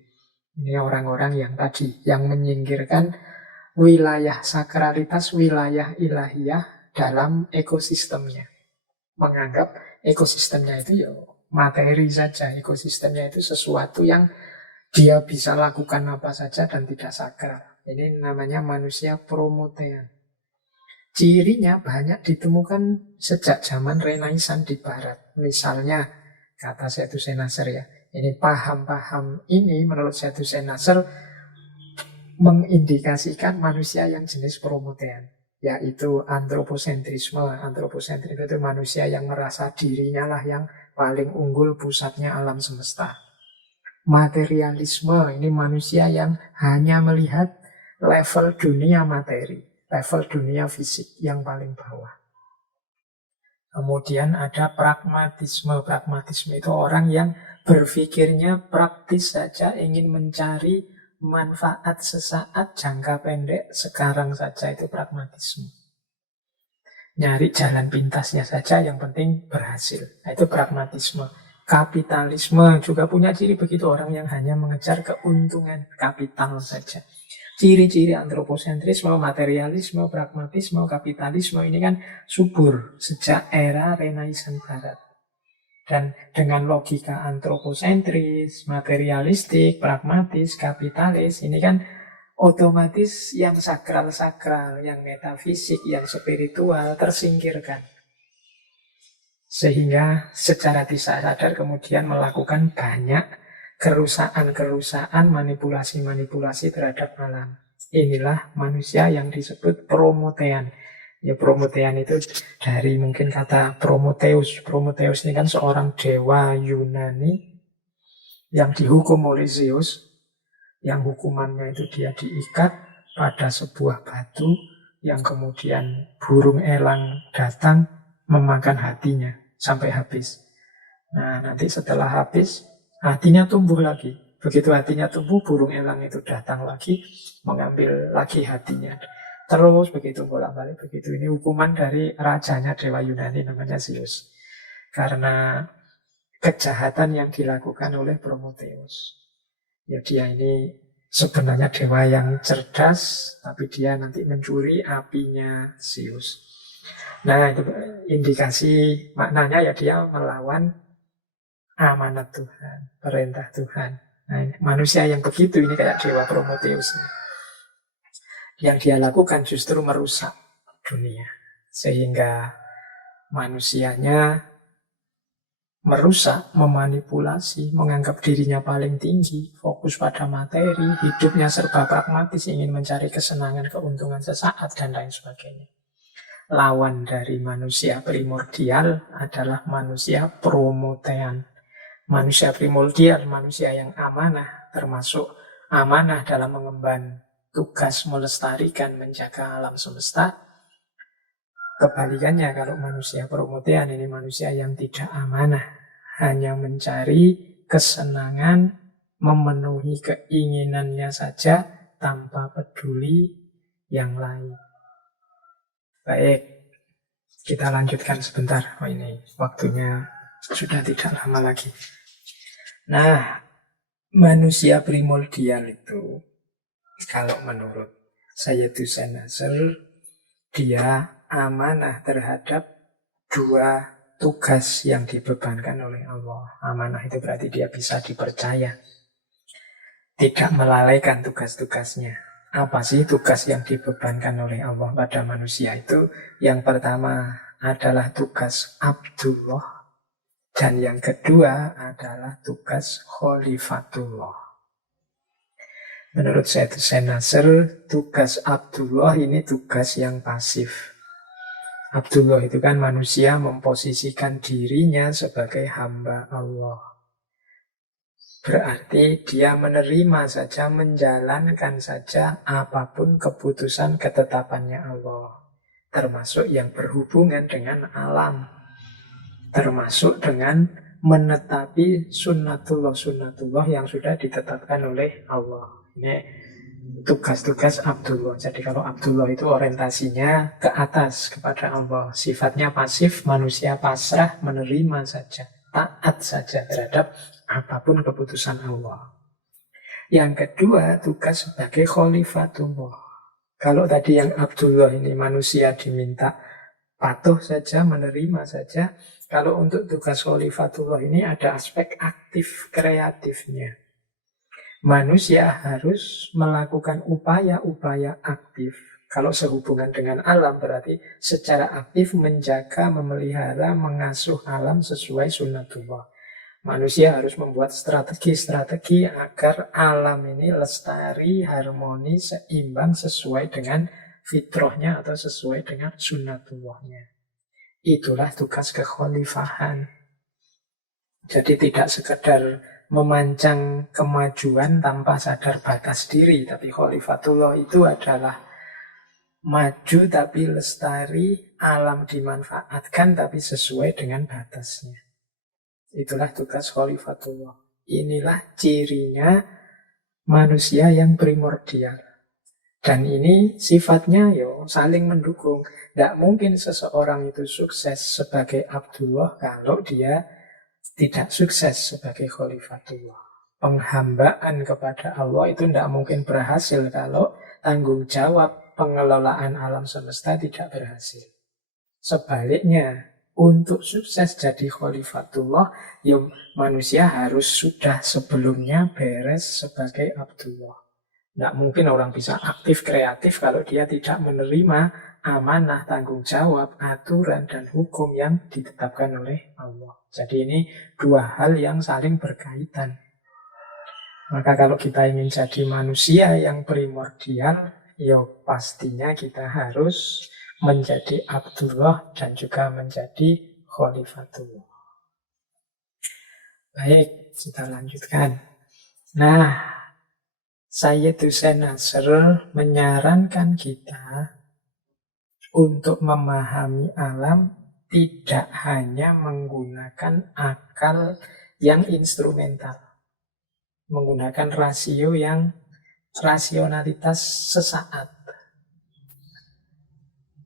Ini orang-orang yang tadi, yang menyingkirkan wilayah sakralitas, wilayah ilahiyah dalam ekosistemnya. Menganggap ekosistemnya itu ya materi saja, ekosistemnya itu sesuatu yang dia bisa lakukan apa saja dan tidak sakral. Ini namanya manusia promotean. Cirinya banyak ditemukan sejak zaman Renaissance di Barat. Misalnya, kata Syed Hussein Nasr ya, ini paham-paham ini menurut Syed Hussein Nasr mengindikasikan manusia yang jenis promotean, yaitu antroposentrisme. Antroposentrisme itu manusia yang merasa dirinya lah yang paling unggul, pusatnya alam semesta. Materialisme, ini manusia yang hanya melihat level dunia materi, level dunia fisik yang paling bawah. Kemudian ada pragmatisme. Pragmatisme itu orang yang berpikirnya praktis saja, ingin mencari manfaat sesaat, jangka pendek, sekarang saja, itu pragmatisme. Nyari jalan pintasnya saja, yang penting berhasil. Itu pragmatisme. Kapitalisme juga punya ciri begitu, orang yang hanya mengejar keuntungan kapital saja. Ciri-ciri antroposentrisme, materialisme, pragmatisme, kapitalisme ini kan subur sejak era Renaissance Barat. Dan dengan logika antroposentris, materialistik, pragmatis, kapitalis, ini kan otomatis yang sakral-sakral, yang metafisik, yang spiritual tersingkirkan. Sehingga secara tidak sadar kemudian melakukan banyak kerusakan-kerusakan, manipulasi-manipulasi terhadap alam. Inilah manusia yang disebut promotean. Ya, promotean itu dari mungkin kata Prometheus. Prometheus ini kan seorang dewa Yunani yang dihukum oleh Zeus. Yang hukumannya itu dia diikat pada sebuah batu yang kemudian burung elang datang memakan hatinya sampai habis. Nah, nanti setelah habis, hatinya tumbuh lagi. Begitu hatinya tumbuh, burung elang itu datang lagi, mengambil lagi hatinya. Terus begitu bolak-balik begitu. Ini hukuman dari rajanya dewa Yunani namanya Zeus. Karena kejahatan yang dilakukan oleh Prometheus. Ya, dia ini sebenarnya dewa yang cerdas, tapi dia nanti mencuri apinya Zeus. Nah, itu indikasi maknanya ya dia melawan amanat Tuhan, perintah Tuhan. Nah, manusia yang begitu ini kayak dewa Prometheus. Yang dia lakukan justru merusak dunia. Sehingga manusianya merusak, memanipulasi, menganggap dirinya paling tinggi, fokus pada materi, hidupnya serba pragmatis, ingin mencari kesenangan, keuntungan sesaat, dan lain sebagainya. Lawan dari manusia primordial adalah manusia promotean. Manusia primordial, manusia yang amanah, termasuk amanah dalam mengemban tugas melestarikan, menjaga alam semesta. Kebalikannya, kalau manusia promotean ini manusia yang tidak amanah, hanya mencari kesenangan, memenuhi keinginannya saja tanpa peduli yang lain. Baik, kita lanjutkan sebentar. Oh, ini waktunya sudah tidak lama lagi. Nah, manusia primordial itu, kalau menurut Syed Hussein Nasr, dia amanah terhadap dua tugas yang dibebankan oleh Allah. Amanah itu berarti dia bisa dipercaya, tidak melalaikan tugas-tugasnya. Apa sih tugas yang dibebankan oleh Allah pada manusia itu? Yang pertama adalah tugas Abdullah, dan yang kedua adalah tugas Khalifatullah. Menurut Syed Hussein Nasr, tugas Abdullah ini tugas yang pasif. Abdullah itu kan manusia memposisikan dirinya sebagai hamba Allah. Berarti dia menerima saja, menjalankan saja apapun keputusan ketetapannya Allah. Termasuk yang berhubungan dengan alam. termasuk dengan menetapi sunnatullah yang sudah ditetapkan oleh Allah. Ini tugas-tugas Abdullah. Jadi kalau Abdullah itu orientasinya ke atas kepada Allah, sifatnya pasif, manusia pasrah, menerima saja, taat saja terhadap apapun keputusan Allah. Yang kedua, tugas sebagai khalifatullah. Kalau tadi yang Abdullah ini manusia diminta patuh saja, menerima saja. Kalau untuk tugas khalifatullah ini ada aspek aktif kreatifnya. Manusia harus melakukan upaya-upaya aktif. Kalau sehubungan dengan alam berarti secara aktif menjaga, memelihara, mengasuh alam sesuai sunnatullah. Manusia harus membuat strategi-strategi agar alam ini lestari, harmoni, seimbang sesuai dengan fitrahnya atau sesuai dengan sunnatullahnya. Itulah tugas kekhalifahan. Jadi tidak sekedar memancang kemajuan tanpa sadar batas diri, tapi khalifatullah itu adalah maju tapi lestari, alam dimanfaatkan tapi sesuai dengan batasnya. Itulah tugas khalifatullah. Inilah cirinya manusia yang primordial. Dan ini sifatnya saling mendukung. Tidak mungkin seseorang itu sukses sebagai Abdullah kalau dia tidak sukses sebagai khalifatullah. Penghambaan kepada Allah itu tidak mungkin berhasil kalau tanggung jawab pengelolaan alam semesta tidak berhasil. Sebaliknya, untuk sukses jadi khalifatullah, manusia harus sudah sebelumnya beres sebagai Abdullah. Tidak mungkin orang bisa aktif kreatif kalau dia tidak menerima amanah, tanggung jawab, aturan, dan hukum yang ditetapkan oleh Allah. Jadi ini dua hal yang saling berkaitan. Maka kalau kita ingin jadi manusia yang primordial, pastinya kita harus menjadi Abdullah dan juga menjadi khalifatullah. Baik, kita lanjutkan. Nah, Sayyid Hussein Nasr menyarankan kita untuk memahami alam tidak hanya menggunakan akal yang instrumental, menggunakan rasio yang rasionalitas sesaat.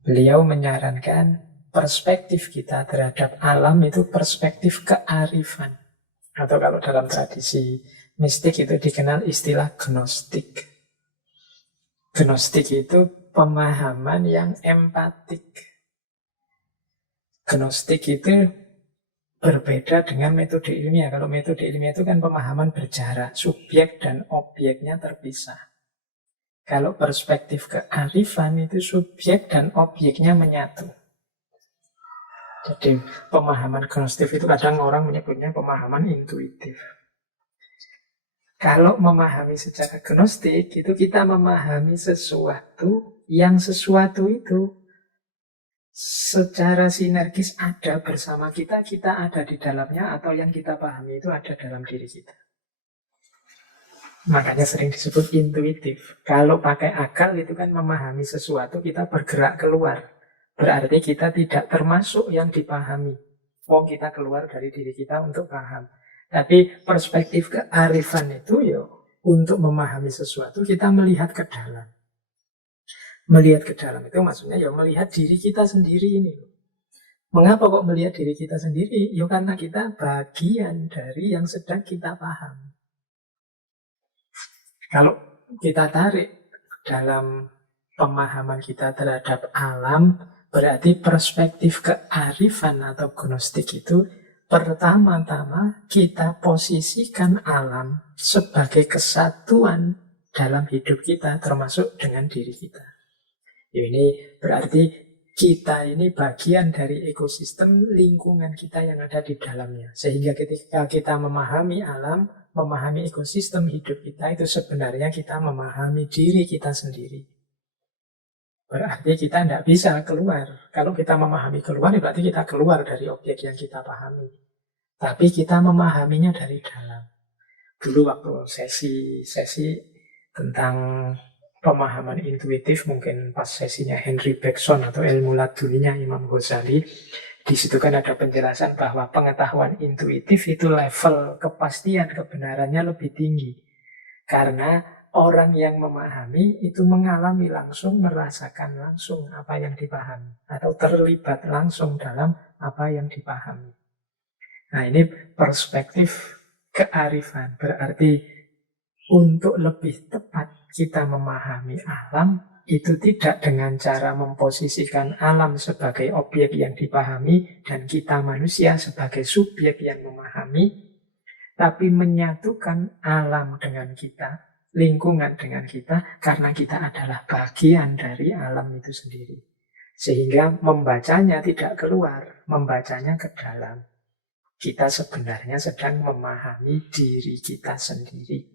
Beliau menyarankan perspektif kita terhadap alam itu perspektif kearifan. Atau kalau dalam tradisi mistik itu dikenal istilah gnostik. Gnostik itu pemahaman yang empatik. Gnostik itu berbeda dengan metode ilmiah. Kalau metode ilmiah itu kan pemahaman berjarak, subjek dan objeknya terpisah. Kalau perspektif kearifan itu subjek dan objeknya menyatu. Jadi pemahaman gnostik itu kadang orang menyebutnya pemahaman intuitif. Kalau memahami secara gnostik itu kita memahami sesuatu yang sesuatu itu secara sinergis ada bersama kita, kita ada di dalamnya, atau yang kita pahami itu ada dalam diri kita. Makanya sering disebut intuitif. Kalau pakai akal itu kan memahami sesuatu, kita bergerak keluar. Berarti kita tidak termasuk yang dipahami. Kita keluar dari diri kita untuk paham. Tapi perspektif kearifan itu untuk memahami sesuatu kita melihat ke dalam. Melihat ke dalam itu maksudnya melihat diri kita sendiri ini. Mengapa kok melihat diri kita sendiri? Karena kita bagian dari yang sedang kita paham. Kalau kita tarik dalam pemahaman kita terhadap alam, berarti perspektif kearifan atau gnostik itu pertama-tama kita posisikan alam sebagai kesatuan dalam hidup kita, termasuk dengan diri kita. Ini berarti kita ini bagian dari ekosistem lingkungan kita yang ada di dalamnya. Sehingga ketika kita memahami alam, memahami ekosistem hidup kita, itu sebenarnya kita memahami diri kita sendiri. Berarti kita tidak bisa keluar. Kalau kita memahami keluar, berarti kita keluar dari objek yang kita pahami. Tapi kita memahaminya dari dalam. Dulu waktu sesi tentang pemahaman intuitif, mungkin pas sesinya Henry Bergson atau ilmu laduninya Imam Ghazali, Di situ kan ada penjelasan bahwa pengetahuan intuitif itu level kepastian kebenarannya lebih tinggi. Karena orang yang memahami itu mengalami langsung, merasakan langsung apa yang dipahami. Atau terlibat langsung dalam apa yang dipahami. Nah, ini perspektif kearifan. Berarti untuk lebih tepat kita memahami alam, itu tidak dengan cara memposisikan alam sebagai objek yang dipahami dan kita manusia sebagai subjek yang memahami, tapi menyatukan alam dengan kita, lingkungan dengan kita, karena kita adalah bagian dari alam itu sendiri. Sehingga membacanya tidak keluar, membacanya ke dalam. Kita sebenarnya sedang memahami diri kita sendiri.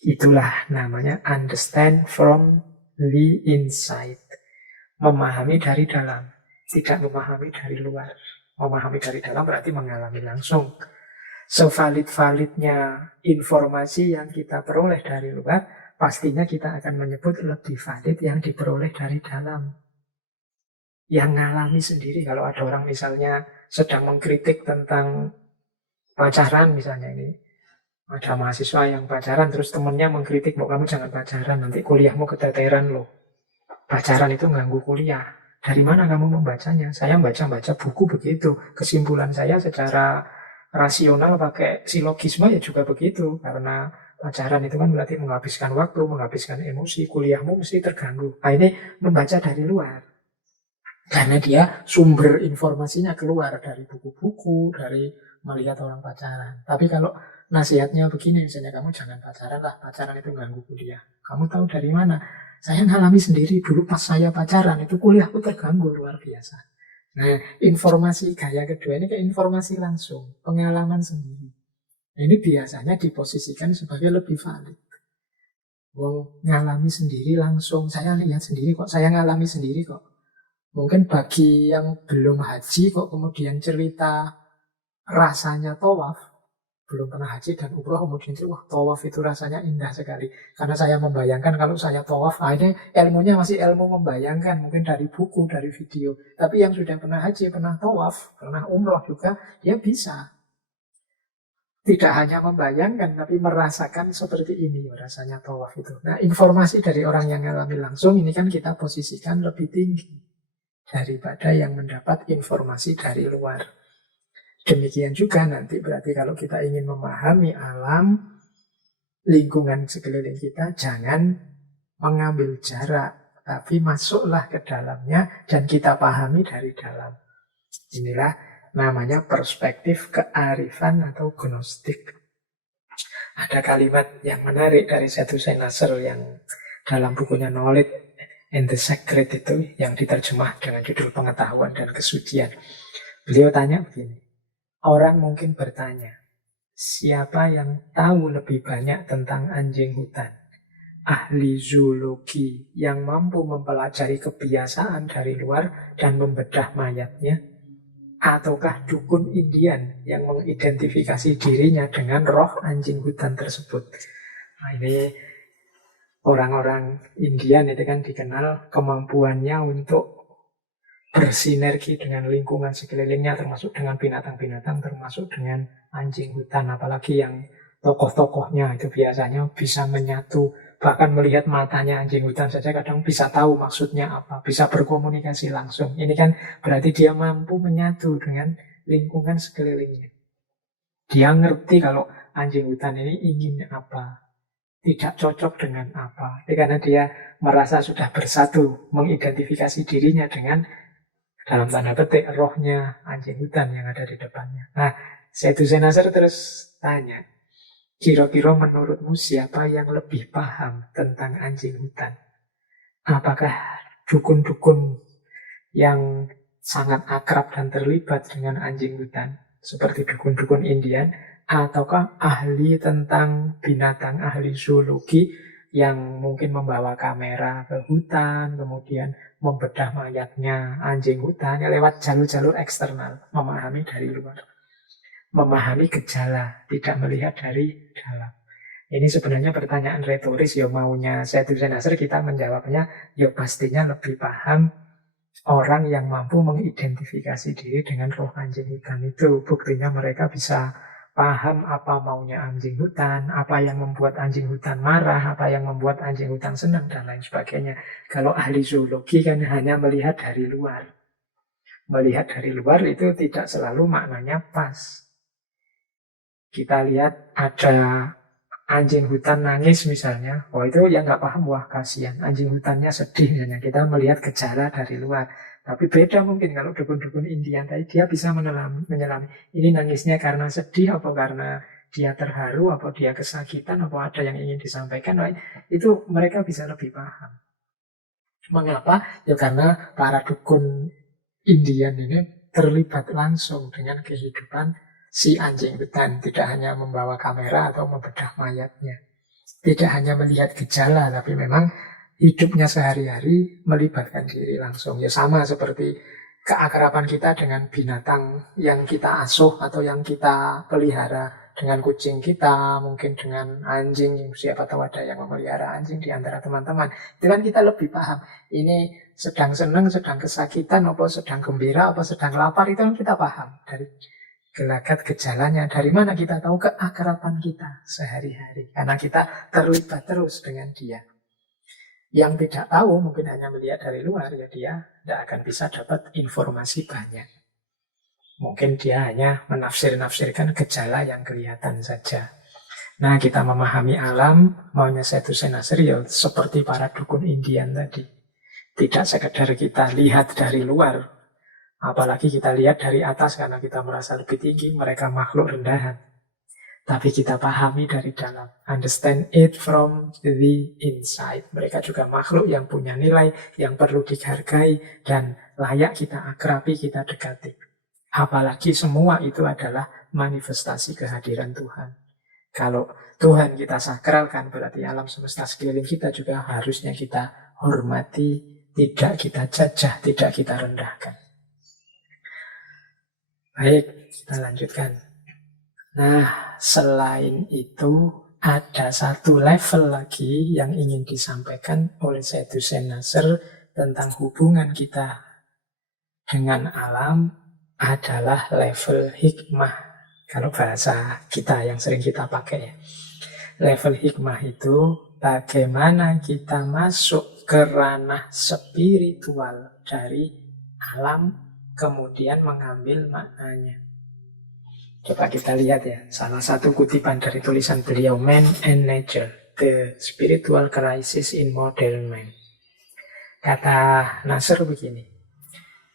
Itulah namanya understand from the inside. Memahami dari dalam, tidak memahami dari luar. Memahami dari dalam berarti mengalami langsung. Sevalid-validnya informasi yang kita peroleh dari luar, pastinya kita akan menyebut lebih valid yang diperoleh dari dalam. Yang ngalami sendiri, kalau ada orang misalnya sedang mengkritik tentang pacaran misalnya ini, ada mahasiswa yang pacaran, terus temennya mengkritik, bahwa kamu jangan pacaran, nanti kuliahmu keteteran loh. Pacaran itu ganggu kuliah. Dari mana kamu membacanya? Saya baca-baca buku begitu. Kesimpulan saya secara rasional pakai silogisme ya juga begitu. Karena pacaran itu kan berarti menghabiskan waktu, menghabiskan emosi, kuliahmu mesti terganggu. Nah, ini membaca dari luar. Karena dia sumber informasinya keluar dari buku-buku, dari melihat orang pacaran. Tapi kalau nasihatnya begini, misalnya kamu jangan pacaran lah, pacaran itu ganggu kuliah. Kamu tahu dari mana? Saya ngalami sendiri dulu pas saya pacaran, itu kuliahku terganggu luar biasa. Nah, informasi gaya kedua ini kayak informasi langsung, pengalaman sendiri. Nah, ini biasanya diposisikan sebagai lebih valid. Wong ngalami sendiri langsung, saya lihat sendiri kok, saya ngalami sendiri kok. Mungkin bagi yang belum haji kok kemudian cerita rasanya tawaf, belum pernah haji dan umroh kemudian cerita, wah tawaf itu rasanya indah sekali. Karena saya membayangkan kalau saya tawaf, ini ilmunya masih ilmu membayangkan, mungkin dari buku, dari video. Tapi yang sudah pernah haji, pernah tawaf, pernah umroh juga, dia bisa. Tidak hanya membayangkan, tapi merasakan seperti ini rasanya tawaf itu. Nah, informasi dari orang yang mengalami langsung ini kan kita posisikan lebih tinggi daripada yang mendapat informasi dari luar. Demikian juga nanti berarti kalau kita ingin memahami alam, lingkungan sekeliling kita, jangan mengambil jarak, tapi masuklah ke dalamnya dan kita pahami dari dalam. Inilah namanya perspektif kearifan atau gnostik. Ada kalimat yang menarik dari Saidhusain Nasr yang dalam bukunya Knowledge and the Secret itu, yang diterjemah dengan judul Pengetahuan dan Kesucian. Beliau tanya begini, orang mungkin bertanya, siapa yang tahu lebih banyak tentang anjing hutan? Ahli zoologi yang mampu mempelajari kebiasaan dari luar dan membedah mayatnya? Ataukah dukun Indian yang mengidentifikasi dirinya dengan roh anjing hutan tersebut? Nah, ini orang-orang Indian itu kan dikenal kemampuannya untuk bersinergi dengan lingkungan sekelilingnya, termasuk dengan binatang-binatang, termasuk dengan anjing hutan. Apalagi yang tokoh-tokohnya itu biasanya bisa menyatu, bahkan melihat matanya anjing hutan saja kadang bisa tahu maksudnya apa, bisa berkomunikasi langsung. Ini kan berarti dia mampu menyatu dengan lingkungan sekelilingnya. Dia ngerti kalau anjing hutan ini ingin apa, tidak cocok dengan apa. Karena dia merasa sudah bersatu, mengidentifikasi dirinya dengan, dalam tanda petik, rohnya anjing hutan yang ada di depannya. Nah, Saidhusain Nasr terus tanya, kira-kira menurutmu siapa yang lebih paham tentang anjing hutan? Apakah dukun-dukun yang sangat akrab dan terlibat dengan anjing hutan, seperti dukun-dukun Indian, ataukah ahli tentang binatang, ahli zoologi yang mungkin membawa kamera ke hutan, kemudian membedah mayatnya anjing hutan lewat jalur-jalur eksternal, memahami dari luar, memahami gejala, tidak melihat dari dalam. Ini sebenarnya pertanyaan retoris, ya maunya Saidhusain Nasr kita menjawabnya, ya pastinya lebih paham orang yang mampu mengidentifikasi diri dengan roh anjing hutan itu. Buktinya mereka bisa paham apa maunya anjing hutan, apa yang membuat anjing hutan marah, apa yang membuat anjing hutan senang, dan lain sebagainya. Kalau ahli zoologi kan hanya melihat dari luar. Melihat dari luar itu tidak selalu maknanya pas. Kita lihat ada anjing hutan nangis misalnya, oh itu yang nggak paham, wah kasihan, anjing hutannya sedih misalnya. Kita melihat gejala dari luar. Tapi beda mungkin kalau dukun-dukun Indian tadi, dia bisa menyelami. Ini nangisnya karena sedih, apa karena dia terharu, apa dia kesakitan, apa ada yang ingin disampaikan. Nah, itu mereka bisa lebih paham. Mengapa? Ya karena para dukun Indian ini terlibat langsung dengan kehidupan si anjing hutan. Tidak hanya membawa kamera atau membedah mayatnya. Tidak hanya melihat gejala, tapi memang hidupnya sehari-hari melibatkan diri langsung. Ya sama seperti keakraban kita dengan binatang yang kita asuh atau yang kita pelihara. Dengan kucing kita, mungkin dengan anjing, siapa tahu ada yang memelihara anjing di antara teman-teman. Itu kan kita lebih paham. Ini sedang senang, sedang kesakitan, apa sedang gembira, apa sedang lapar, itu kan kita paham. Dari gelagat gejalanya, dari mana kita tahu keakraban kita sehari-hari. Karena kita terlibat terus dengan dia. Yang tidak tahu, mungkin hanya melihat dari luar, ya dia tidak akan bisa dapat informasi banyak. Mungkin dia hanya menafsir-nafsirkan gejala yang kelihatan saja. Nah, kita memahami alam, maunya Sethusena Nasr, ya seperti para dukun Indian tadi. Tidak sekedar kita lihat dari luar, apalagi kita lihat dari atas karena kita merasa lebih tinggi, mereka makhluk rendahan. Tapi kita pahami dari dalam. Understand it from the inside. Mereka juga makhluk yang punya nilai, yang perlu dihargai, dan layak kita akrabi, kita dekati. Apalagi semua itu adalah manifestasi kehadiran Tuhan. Kalau Tuhan kita sakralkan, berarti alam semesta sekeliling kita juga harusnya kita hormati, tidak kita jajah, tidak kita rendahkan. Baik, kita lanjutkan. Nah, selain itu ada satu level lagi yang ingin disampaikan oleh Sethusena Nasr tentang hubungan kita dengan alam, adalah level hikmah. Kalau bahasa kita yang sering kita pakai ya. Level hikmah itu bagaimana kita masuk ke ranah spiritual dari alam, kemudian mengambil maknanya. Coba kita lihat ya, salah satu kutipan dari tulisan beliau, Man and Nature, The Spiritual Crisis in Modern Man. Kata Nasr begini,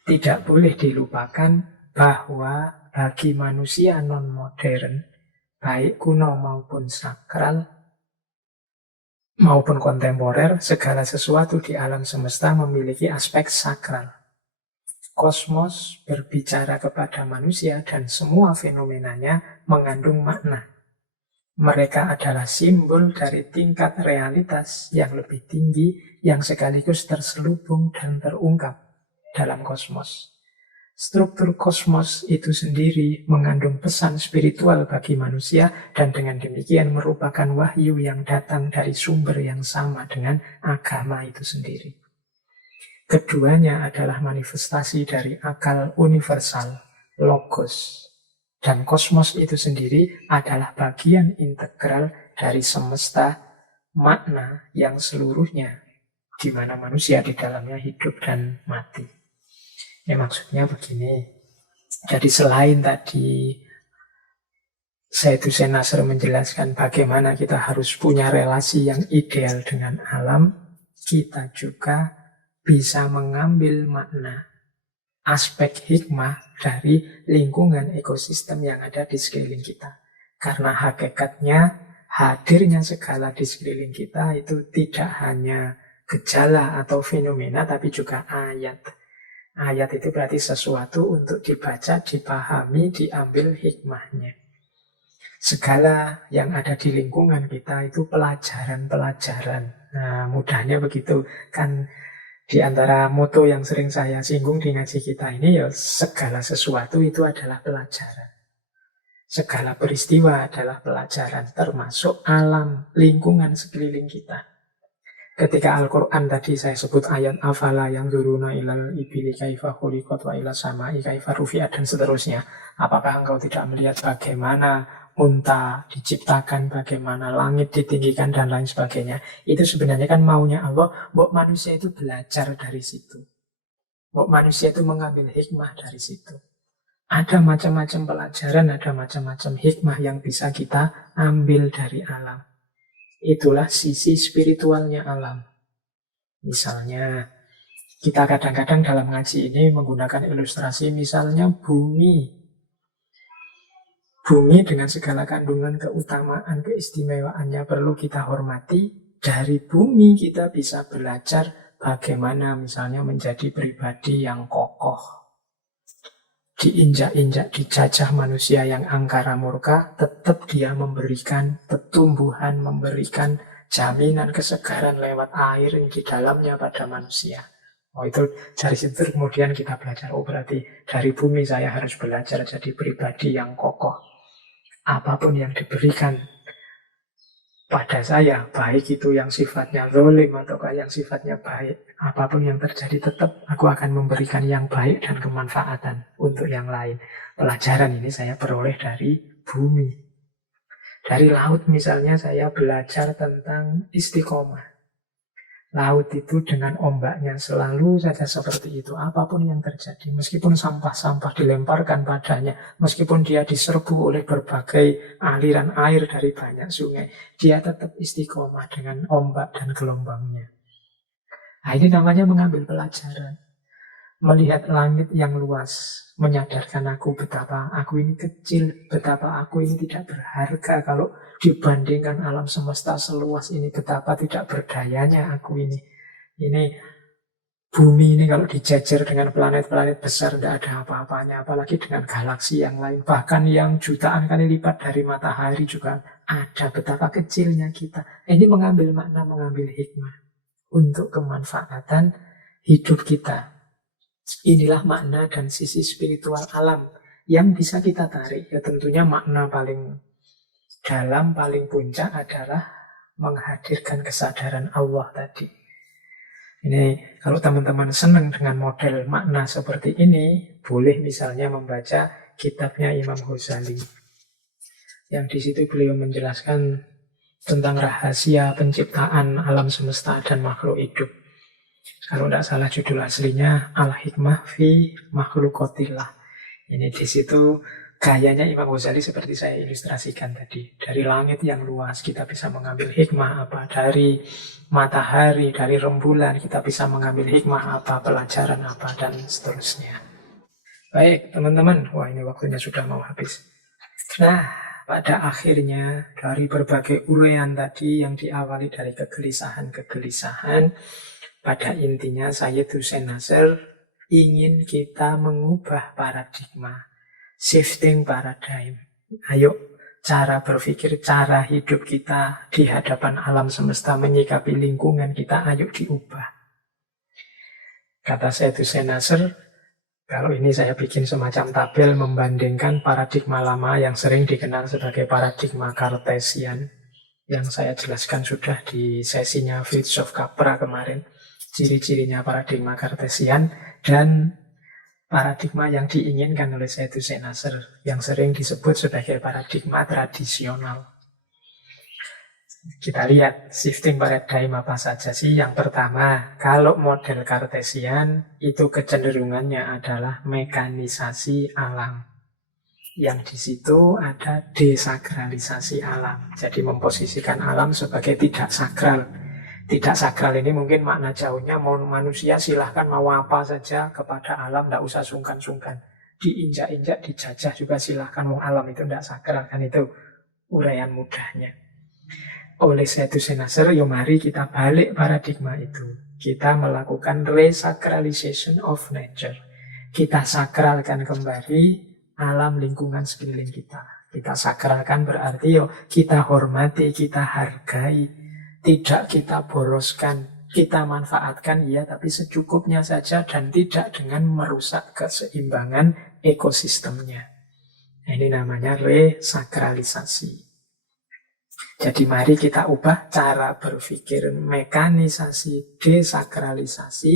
tidak boleh dilupakan bahwa bagi manusia non-modern, baik kuno maupun sakral, maupun kontemporer, segala sesuatu di alam semesta memiliki aspek sakral. Kosmos berbicara kepada manusia dan semua fenomenanya mengandung makna. Mereka adalah simbol dari tingkat realitas yang lebih tinggi, yang sekaligus terselubung dan terungkap dalam kosmos. Struktur kosmos itu sendiri mengandung pesan spiritual bagi manusia dan dengan demikian merupakan wahyu yang datang dari sumber yang sama dengan agama itu sendiri. Keduanya adalah manifestasi dari akal universal, logos. Dan kosmos itu sendiri adalah bagian integral dari semesta makna yang seluruhnya, di mana manusia di dalamnya hidup dan mati. Ya maksudnya begini, jadi selain tadi Sethusena Nasr menjelaskan bagaimana kita harus punya relasi yang ideal dengan alam, kita juga bisa mengambil makna aspek hikmah dari lingkungan ekosistem yang ada di sekeliling kita. Karena hakikatnya hadirnya segala di sekeliling kita itu tidak hanya gejala atau fenomena, tapi juga ayat. Ayat itu berarti sesuatu untuk dibaca, dipahami, diambil hikmahnya. Segala yang ada di lingkungan kita itu pelajaran-pelajaran. Nah, mudahnya begitu. Kan di antara moto yang sering saya singgung di ngaji kita ini, ya segala sesuatu itu adalah pelajaran. Segala peristiwa adalah pelajaran, termasuk alam, lingkungan sekeliling kita. Ketika Al-Quran tadi saya sebut ayat afala yang duruna ilal ibili kaifa khuliqat wa ila sama'i kaifa rufi'at dan seterusnya. Apakah engkau tidak melihat bagaimana unta diciptakan, bagaimana langit ditinggikan dan lain sebagainya. Itu sebenarnya kan maunya Allah, bahwa manusia itu belajar dari situ. Bahwa manusia itu mengambil hikmah dari situ. Ada macam-macam pelajaran, ada macam-macam hikmah yang bisa kita ambil dari alam. Itulah sisi spiritualnya alam. Misalnya, kita kadang-kadang dalam ngaji ini menggunakan ilustrasi, misalnya bumi. Bumi dengan segala kandungan keutamaan, keistimewaannya perlu kita hormati. Dari bumi kita bisa belajar bagaimana misalnya menjadi pribadi yang kokoh. Diinjak-injak, dijajah manusia yang angkara murka, tetap dia memberikan pertumbuhan, memberikan jaminan kesegaran lewat air yang di dalamnya pada manusia. Oh, itu dari situ kemudian kita belajar, oh berarti dari bumi saya harus belajar jadi pribadi yang kokoh. Apapun yang diberikan pada saya, baik itu yang sifatnya zalim ataukah yang sifatnya baik, apapun yang terjadi tetap aku akan memberikan yang baik dan kemanfaatan untuk yang lain. Pelajaran ini saya peroleh dari bumi. Dari laut misalnya saya belajar tentang istiqomah. Laut itu dengan ombaknya selalu saja seperti itu. Apapun yang terjadi, meskipun sampah-sampah dilemparkan padanya, meskipun dia diserbu oleh berbagai aliran air dari banyak sungai, dia tetap istiqomah dengan ombak dan gelombangnya. Nah, ini namanya mengambil pelajaran. Melihat langit yang luas, menyadarkan aku betapa aku ini kecil, betapa aku ini tidak berharga kalau dibandingkan alam semesta seluas ini, betapa tidak berdayanya aku ini. Ini bumi ini kalau dijajar dengan planet-planet besar tidak ada apa-apanya, apalagi dengan galaksi yang lain, bahkan yang jutaan kali lipat dari matahari juga ada, betapa kecilnya kita. Ini mengambil makna, mengambil hikmah untuk kemanfaatan hidup kita. Inilah makna dan sisi spiritual alam yang bisa kita tarik. Ya tentunya makna paling dalam, paling puncak adalah menghadirkan kesadaran Allah tadi. Ini kalau teman-teman senang dengan model makna seperti ini, boleh misalnya membaca kitabnya Imam Ghazali. Yang di situ beliau menjelaskan tentang rahasia penciptaan alam semesta dan makhluk hidup. Kalau tidak salah judul aslinya Al-Hikmah fi Makhluqatillah. Ini di situ gayanya Imam Ghazali seperti saya ilustrasikan tadi. Dari langit yang luas kita bisa mengambil hikmah apa, dari matahari, dari rembulan kita bisa mengambil hikmah apa, pelajaran apa, dan seterusnya. Baik teman-teman, wah ini waktunya sudah mau habis. Nah, pada akhirnya dari berbagai uraian tadi yang diawali dari kegelisahan-kegelisahan, pada intinya Syed Hussein Nasr ingin kita mengubah paradigma, shifting paradigm. Ayo, cara berpikir, cara hidup kita di hadapan alam semesta, menyikapi lingkungan kita, ayo diubah. Kata Syed Hussein Nasr, kalau ini saya bikin semacam tabel membandingkan paradigma lama yang sering dikenal sebagai paradigma Cartesian, yang saya jelaskan sudah di sesinya Fritjof Capra kemarin. Ciri-cirinya paradigma Cartesian dan paradigma yang diinginkan oleh Syed Hussein Nasr yang sering disebut sebagai paradigma tradisional. Kita lihat shifting paradigm apa saja sih. Yang pertama, kalau model Cartesian itu kecenderungannya adalah mekanisasi alam. Yang di situ ada desakralisasi alam. Jadi memposisikan alam sebagai tidak sakral. Tidak sakral ini mungkin makna jauhnya mau manusia silahkan mau apa saja kepada alam, tidak usah sungkan-sungkan. Diinjak-injak, dijajah juga silahkan, mau alam itu tidak sakral, kan itu uraian mudahnya. Oleh Syed Hussein Nasr, yuk mari kita balik paradigma itu. Kita melakukan resacralization of nature. Kita sakralkan kembali alam lingkungan sekeliling kita. Kita sakralkan berarti kita hormati, kita hargai. Tidak kita boroskan, kita manfaatkan ya, tapi secukupnya saja dan tidak dengan merusak keseimbangan ekosistemnya. Ini namanya resakralisasi. Jadi mari kita ubah cara berpikir mekanisasi desakralisasi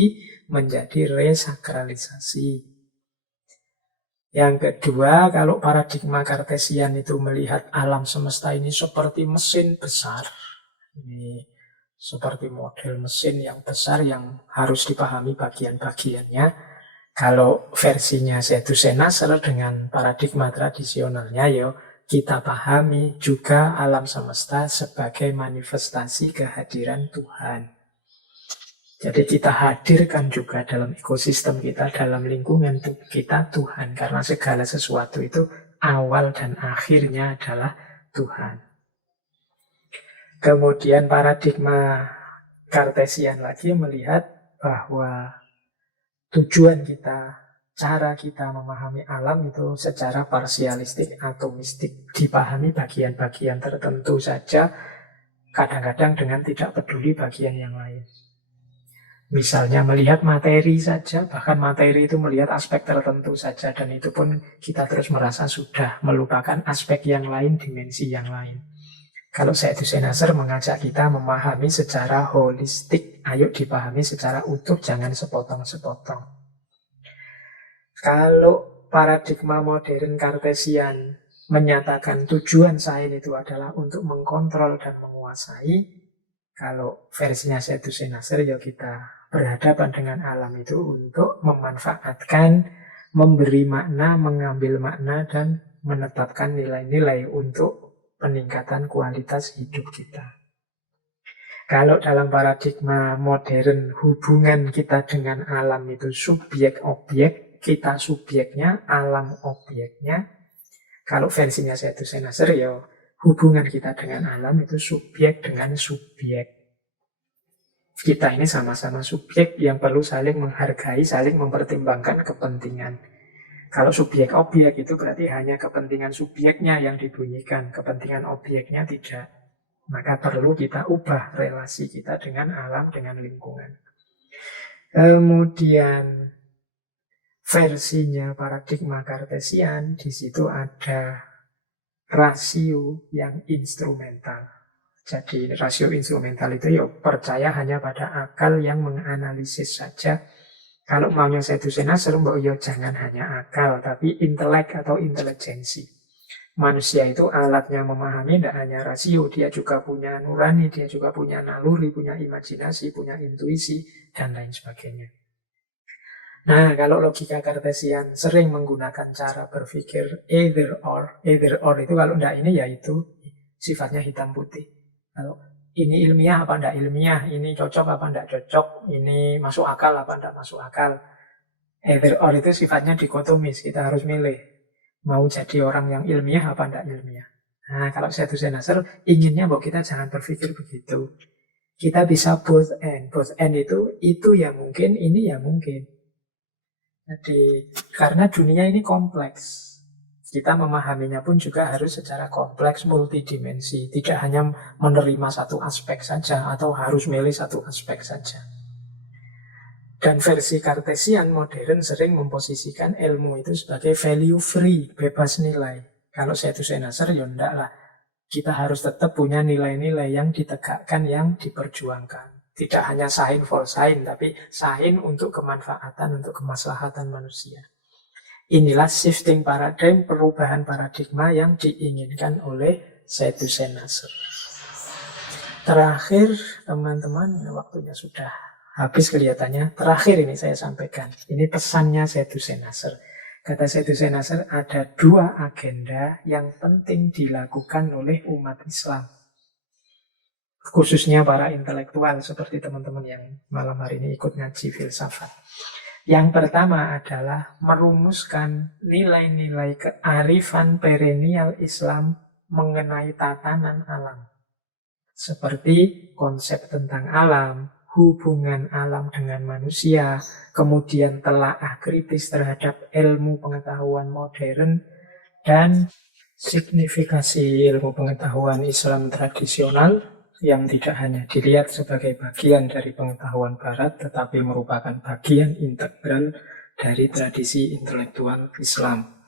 menjadi resakralisasi. Yang kedua, kalau paradigma Kartesian itu melihat alam semesta ini seperti mesin besar. Ini seperti model mesin yang besar yang harus dipahami bagian-bagiannya. Kalau versinya Sethusel Nasr dengan paradigma tradisionalnya, kita pahami juga alam semesta sebagai manifestasi kehadiran Tuhan. Jadi kita hadirkan juga dalam ekosistem kita, dalam lingkungan kita Tuhan. Karena segala sesuatu itu awal dan akhirnya adalah Tuhan. Kemudian paradigma Kartesian lagi melihat bahwa tujuan kita, cara kita memahami alam itu secara parsialistik, atomistik. Dipahami bagian-bagian tertentu saja, kadang-kadang dengan tidak peduli bagian yang lain. Misalnya melihat materi saja, bahkan materi itu melihat aspek tertentu saja, dan itu pun kita terus merasa sudah melupakan aspek yang lain, dimensi yang lain. Kalau Sethusel Nasr mengajak kita memahami secara holistik, ayo dipahami secara utuh, jangan sepotong-sepotong. Kalau paradigma modern Kartesian menyatakan tujuan sains itu adalah untuk mengkontrol dan menguasai, kalau versinya Sethusel Nasr kita berhadapan dengan alam itu untuk memanfaatkan, memberi makna, mengambil makna, dan menetapkan nilai-nilai untuk peningkatan kualitas hidup kita. Kalau dalam paradigma modern hubungan kita dengan alam itu subjek-objek, kita subjeknya, alam objeknya. Kalau versinya Sethusel Nasr hubungan kita dengan alam itu subjek dengan subjek. Kita ini sama-sama subjek yang perlu saling menghargai, saling mempertimbangkan kepentingan. Kalau subjek-objek itu berarti hanya kepentingan subjeknya yang dibunyikan, kepentingan objeknya tidak. Maka perlu kita ubah relasi kita dengan alam, dengan lingkungan. Kemudian versinya paradigma Kartesian, di situ ada rasio yang instrumental. Jadi rasio instrumental itu percaya hanya pada akal yang menganalisis saja. Kalau maunya Sethusel Nasr, jangan hanya akal, tapi intelek atau intelijensi. Manusia itu alatnya memahami tidak hanya rasio, dia juga punya nurani, dia juga punya naluri, punya imajinasi, punya intuisi, dan lain sebagainya. Nah, kalau logika Kartesian sering menggunakan cara berpikir either or itu kalau tidak ini itu sifatnya hitam putih. Kalau ini ilmiah apa tidak ilmiah, ini cocok apa tidak cocok, ini masuk akal apa tidak masuk akal. Either or itu sifatnya dikotomis, kita harus milih. Mau jadi orang yang ilmiah apa tidak ilmiah. Nah, kalau Sethusel Nasr inginnya bahwa kita jangan berpikir begitu. Kita bisa both end. Both end itu yang mungkin, ini yang mungkin. Jadi, karena dunia ini kompleks. Kita memahaminya pun juga harus secara kompleks, multidimensi. Tidak hanya menerima satu aspek saja atau harus milih satu aspek saja. Dan versi Kartesian modern sering memposisikan ilmu itu sebagai value free, bebas nilai. Kalau Sethusel Nasr, enggak lah. Kita harus tetap punya nilai-nilai yang ditegakkan, yang diperjuangkan. Tidak hanya sains for sains, tapi sains untuk kemanfaatan, untuk kemaslahatan manusia. Inilah shifting paradigm, perubahan paradigma yang diinginkan oleh Sethusel Nasr. Terakhir, teman-teman, waktunya sudah habis kelihatannya. Terakhir ini saya sampaikan. Ini pesannya Sethusel Nasr. Kata Sethusel Nasr, ada dua agenda yang penting dilakukan oleh umat Islam. Khususnya para intelektual seperti teman-teman yang malam hari ini ikut ngaji filsafat. Yang pertama adalah merumuskan nilai-nilai kearifan perennial Islam mengenai tatanan alam. Seperti konsep tentang alam, hubungan alam dengan manusia, kemudian telaah kritis terhadap ilmu pengetahuan modern, dan signifikasi ilmu pengetahuan Islam tradisional yang tidak hanya dilihat sebagai bagian dari pengetahuan barat, tetapi merupakan bagian integral dari tradisi intelektual Islam.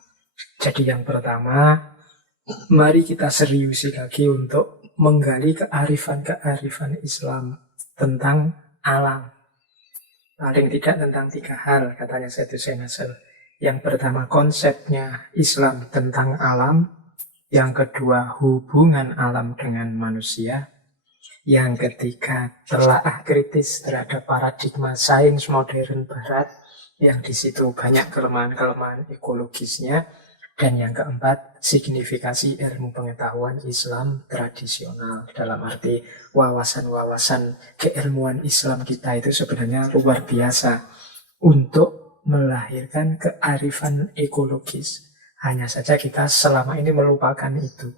Jadi yang pertama, mari kita seriusi lagi untuk untuk menggali kearifan-kearifan Islam tentang alam. Paling tidak tentang 3 hal, katanya Said Hussein Nasr. Yang pertama, konsepnya Islam tentang alam. Yang kedua, hubungan alam dengan manusia. Yang ketiga, telaah kritis terhadap paradigma sains modern barat, yang di situ banyak kelemahan-kelemahan ekologisnya. Dan yang keempat, signifikasi ilmu pengetahuan Islam tradisional. Dalam arti wawasan-wawasan keilmuan Islam kita itu sebenarnya luar biasa untuk melahirkan kearifan ekologis. Hanya saja kita selama ini melupakan itu.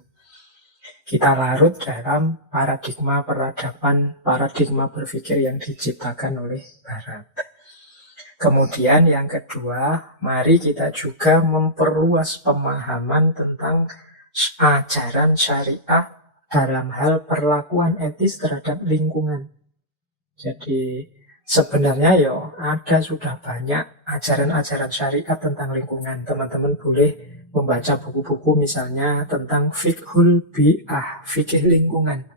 Kita larut dalam paradigma peradaban, paradigma berpikir yang diciptakan oleh Barat. Kemudian yang kedua, mari kita juga memperluas pemahaman tentang ajaran syariah dalam hal perlakuan etis terhadap lingkungan. Jadi sebenarnya ada sudah banyak ajaran-ajaran syariat tentang lingkungan. Teman-teman boleh membaca buku-buku misalnya tentang fiqhul bi'ah, fikih lingkungan.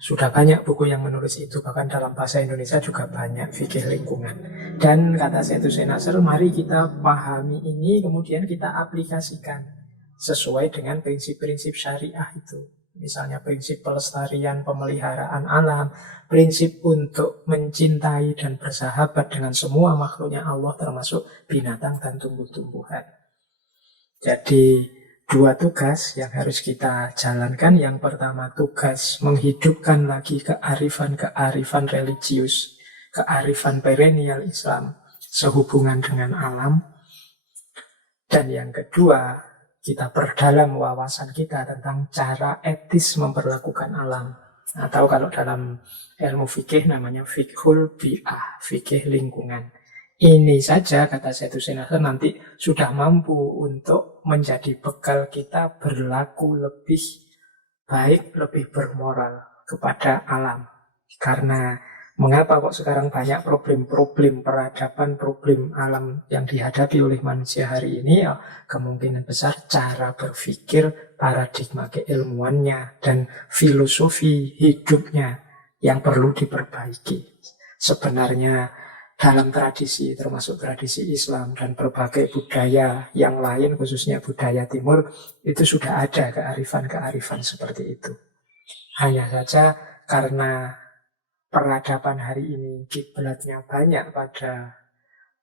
Sudah banyak buku yang menulis itu, bahkan dalam bahasa Indonesia juga banyak fikih lingkungan. Dan kata Said Hussein Nasr, mari kita pahami ini, kemudian kita aplikasikan sesuai dengan prinsip-prinsip syariah itu. Misalnya prinsip pelestarian, pemeliharaan alam, prinsip untuk mencintai dan bersahabat dengan semua makhluknya Allah, termasuk binatang dan tumbuh-tumbuhan. Jadi 2 tugas yang harus kita jalankan. Yang pertama, tugas menghidupkan lagi kearifan-kearifan religius, kearifan perennial Islam sehubungan dengan alam. Dan yang kedua, kita perdalam wawasan kita tentang cara etis memperlakukan alam. Atau kalau dalam ilmu fikih namanya fiqhul bi'ah, fikih lingkungan. Ini saja, kata Said Hussein Nasr, nanti sudah mampu untuk menjadi bekal kita berlaku lebih baik, lebih bermoral kepada alam. Karena mengapa kok sekarang banyak problem-problem peradaban, problem alam yang dihadapi oleh manusia hari ini? Kemungkinan besar cara berpikir, paradigma keilmuannya, dan filosofi hidupnya yang perlu diperbaiki. Sebenarnya dalam tradisi, termasuk tradisi Islam dan berbagai budaya yang lain, khususnya budaya Timur, itu sudah ada kearifan-kearifan seperti itu. Hanya saja karena peradaban hari ini kiblatnya banyak pada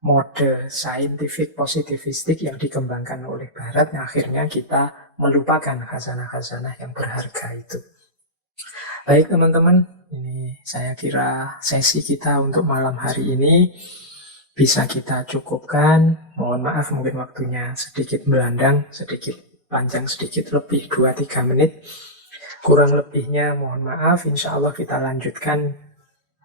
mode scientific positivistik yang dikembangkan oleh Barat, akhirnya kita melupakan khazanah-khazanah yang berharga itu. Baik teman-teman, ini saya kira sesi kita untuk malam hari ini bisa kita cukupkan. Mohon maaf mungkin waktunya sedikit melandang, sedikit panjang, sedikit lebih 2-3 menit. Kurang lebihnya mohon maaf, insya Allah kita lanjutkan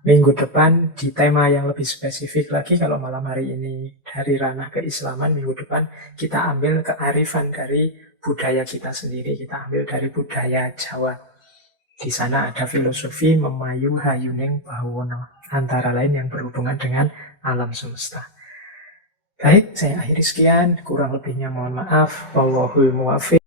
minggu depan di tema yang lebih spesifik lagi. Kalau malam hari ini dari ranah keislaman, minggu depan kita ambil kearifan dari budaya kita sendiri, kita ambil dari budaya Jawa. Di sana ada filosofi memayu hayuning bawono, antara lain yang berhubungan dengan alam semesta. Baik, saya akhiri sekian, kurang lebihnya mohon maaf. Wallahul muwaffiq.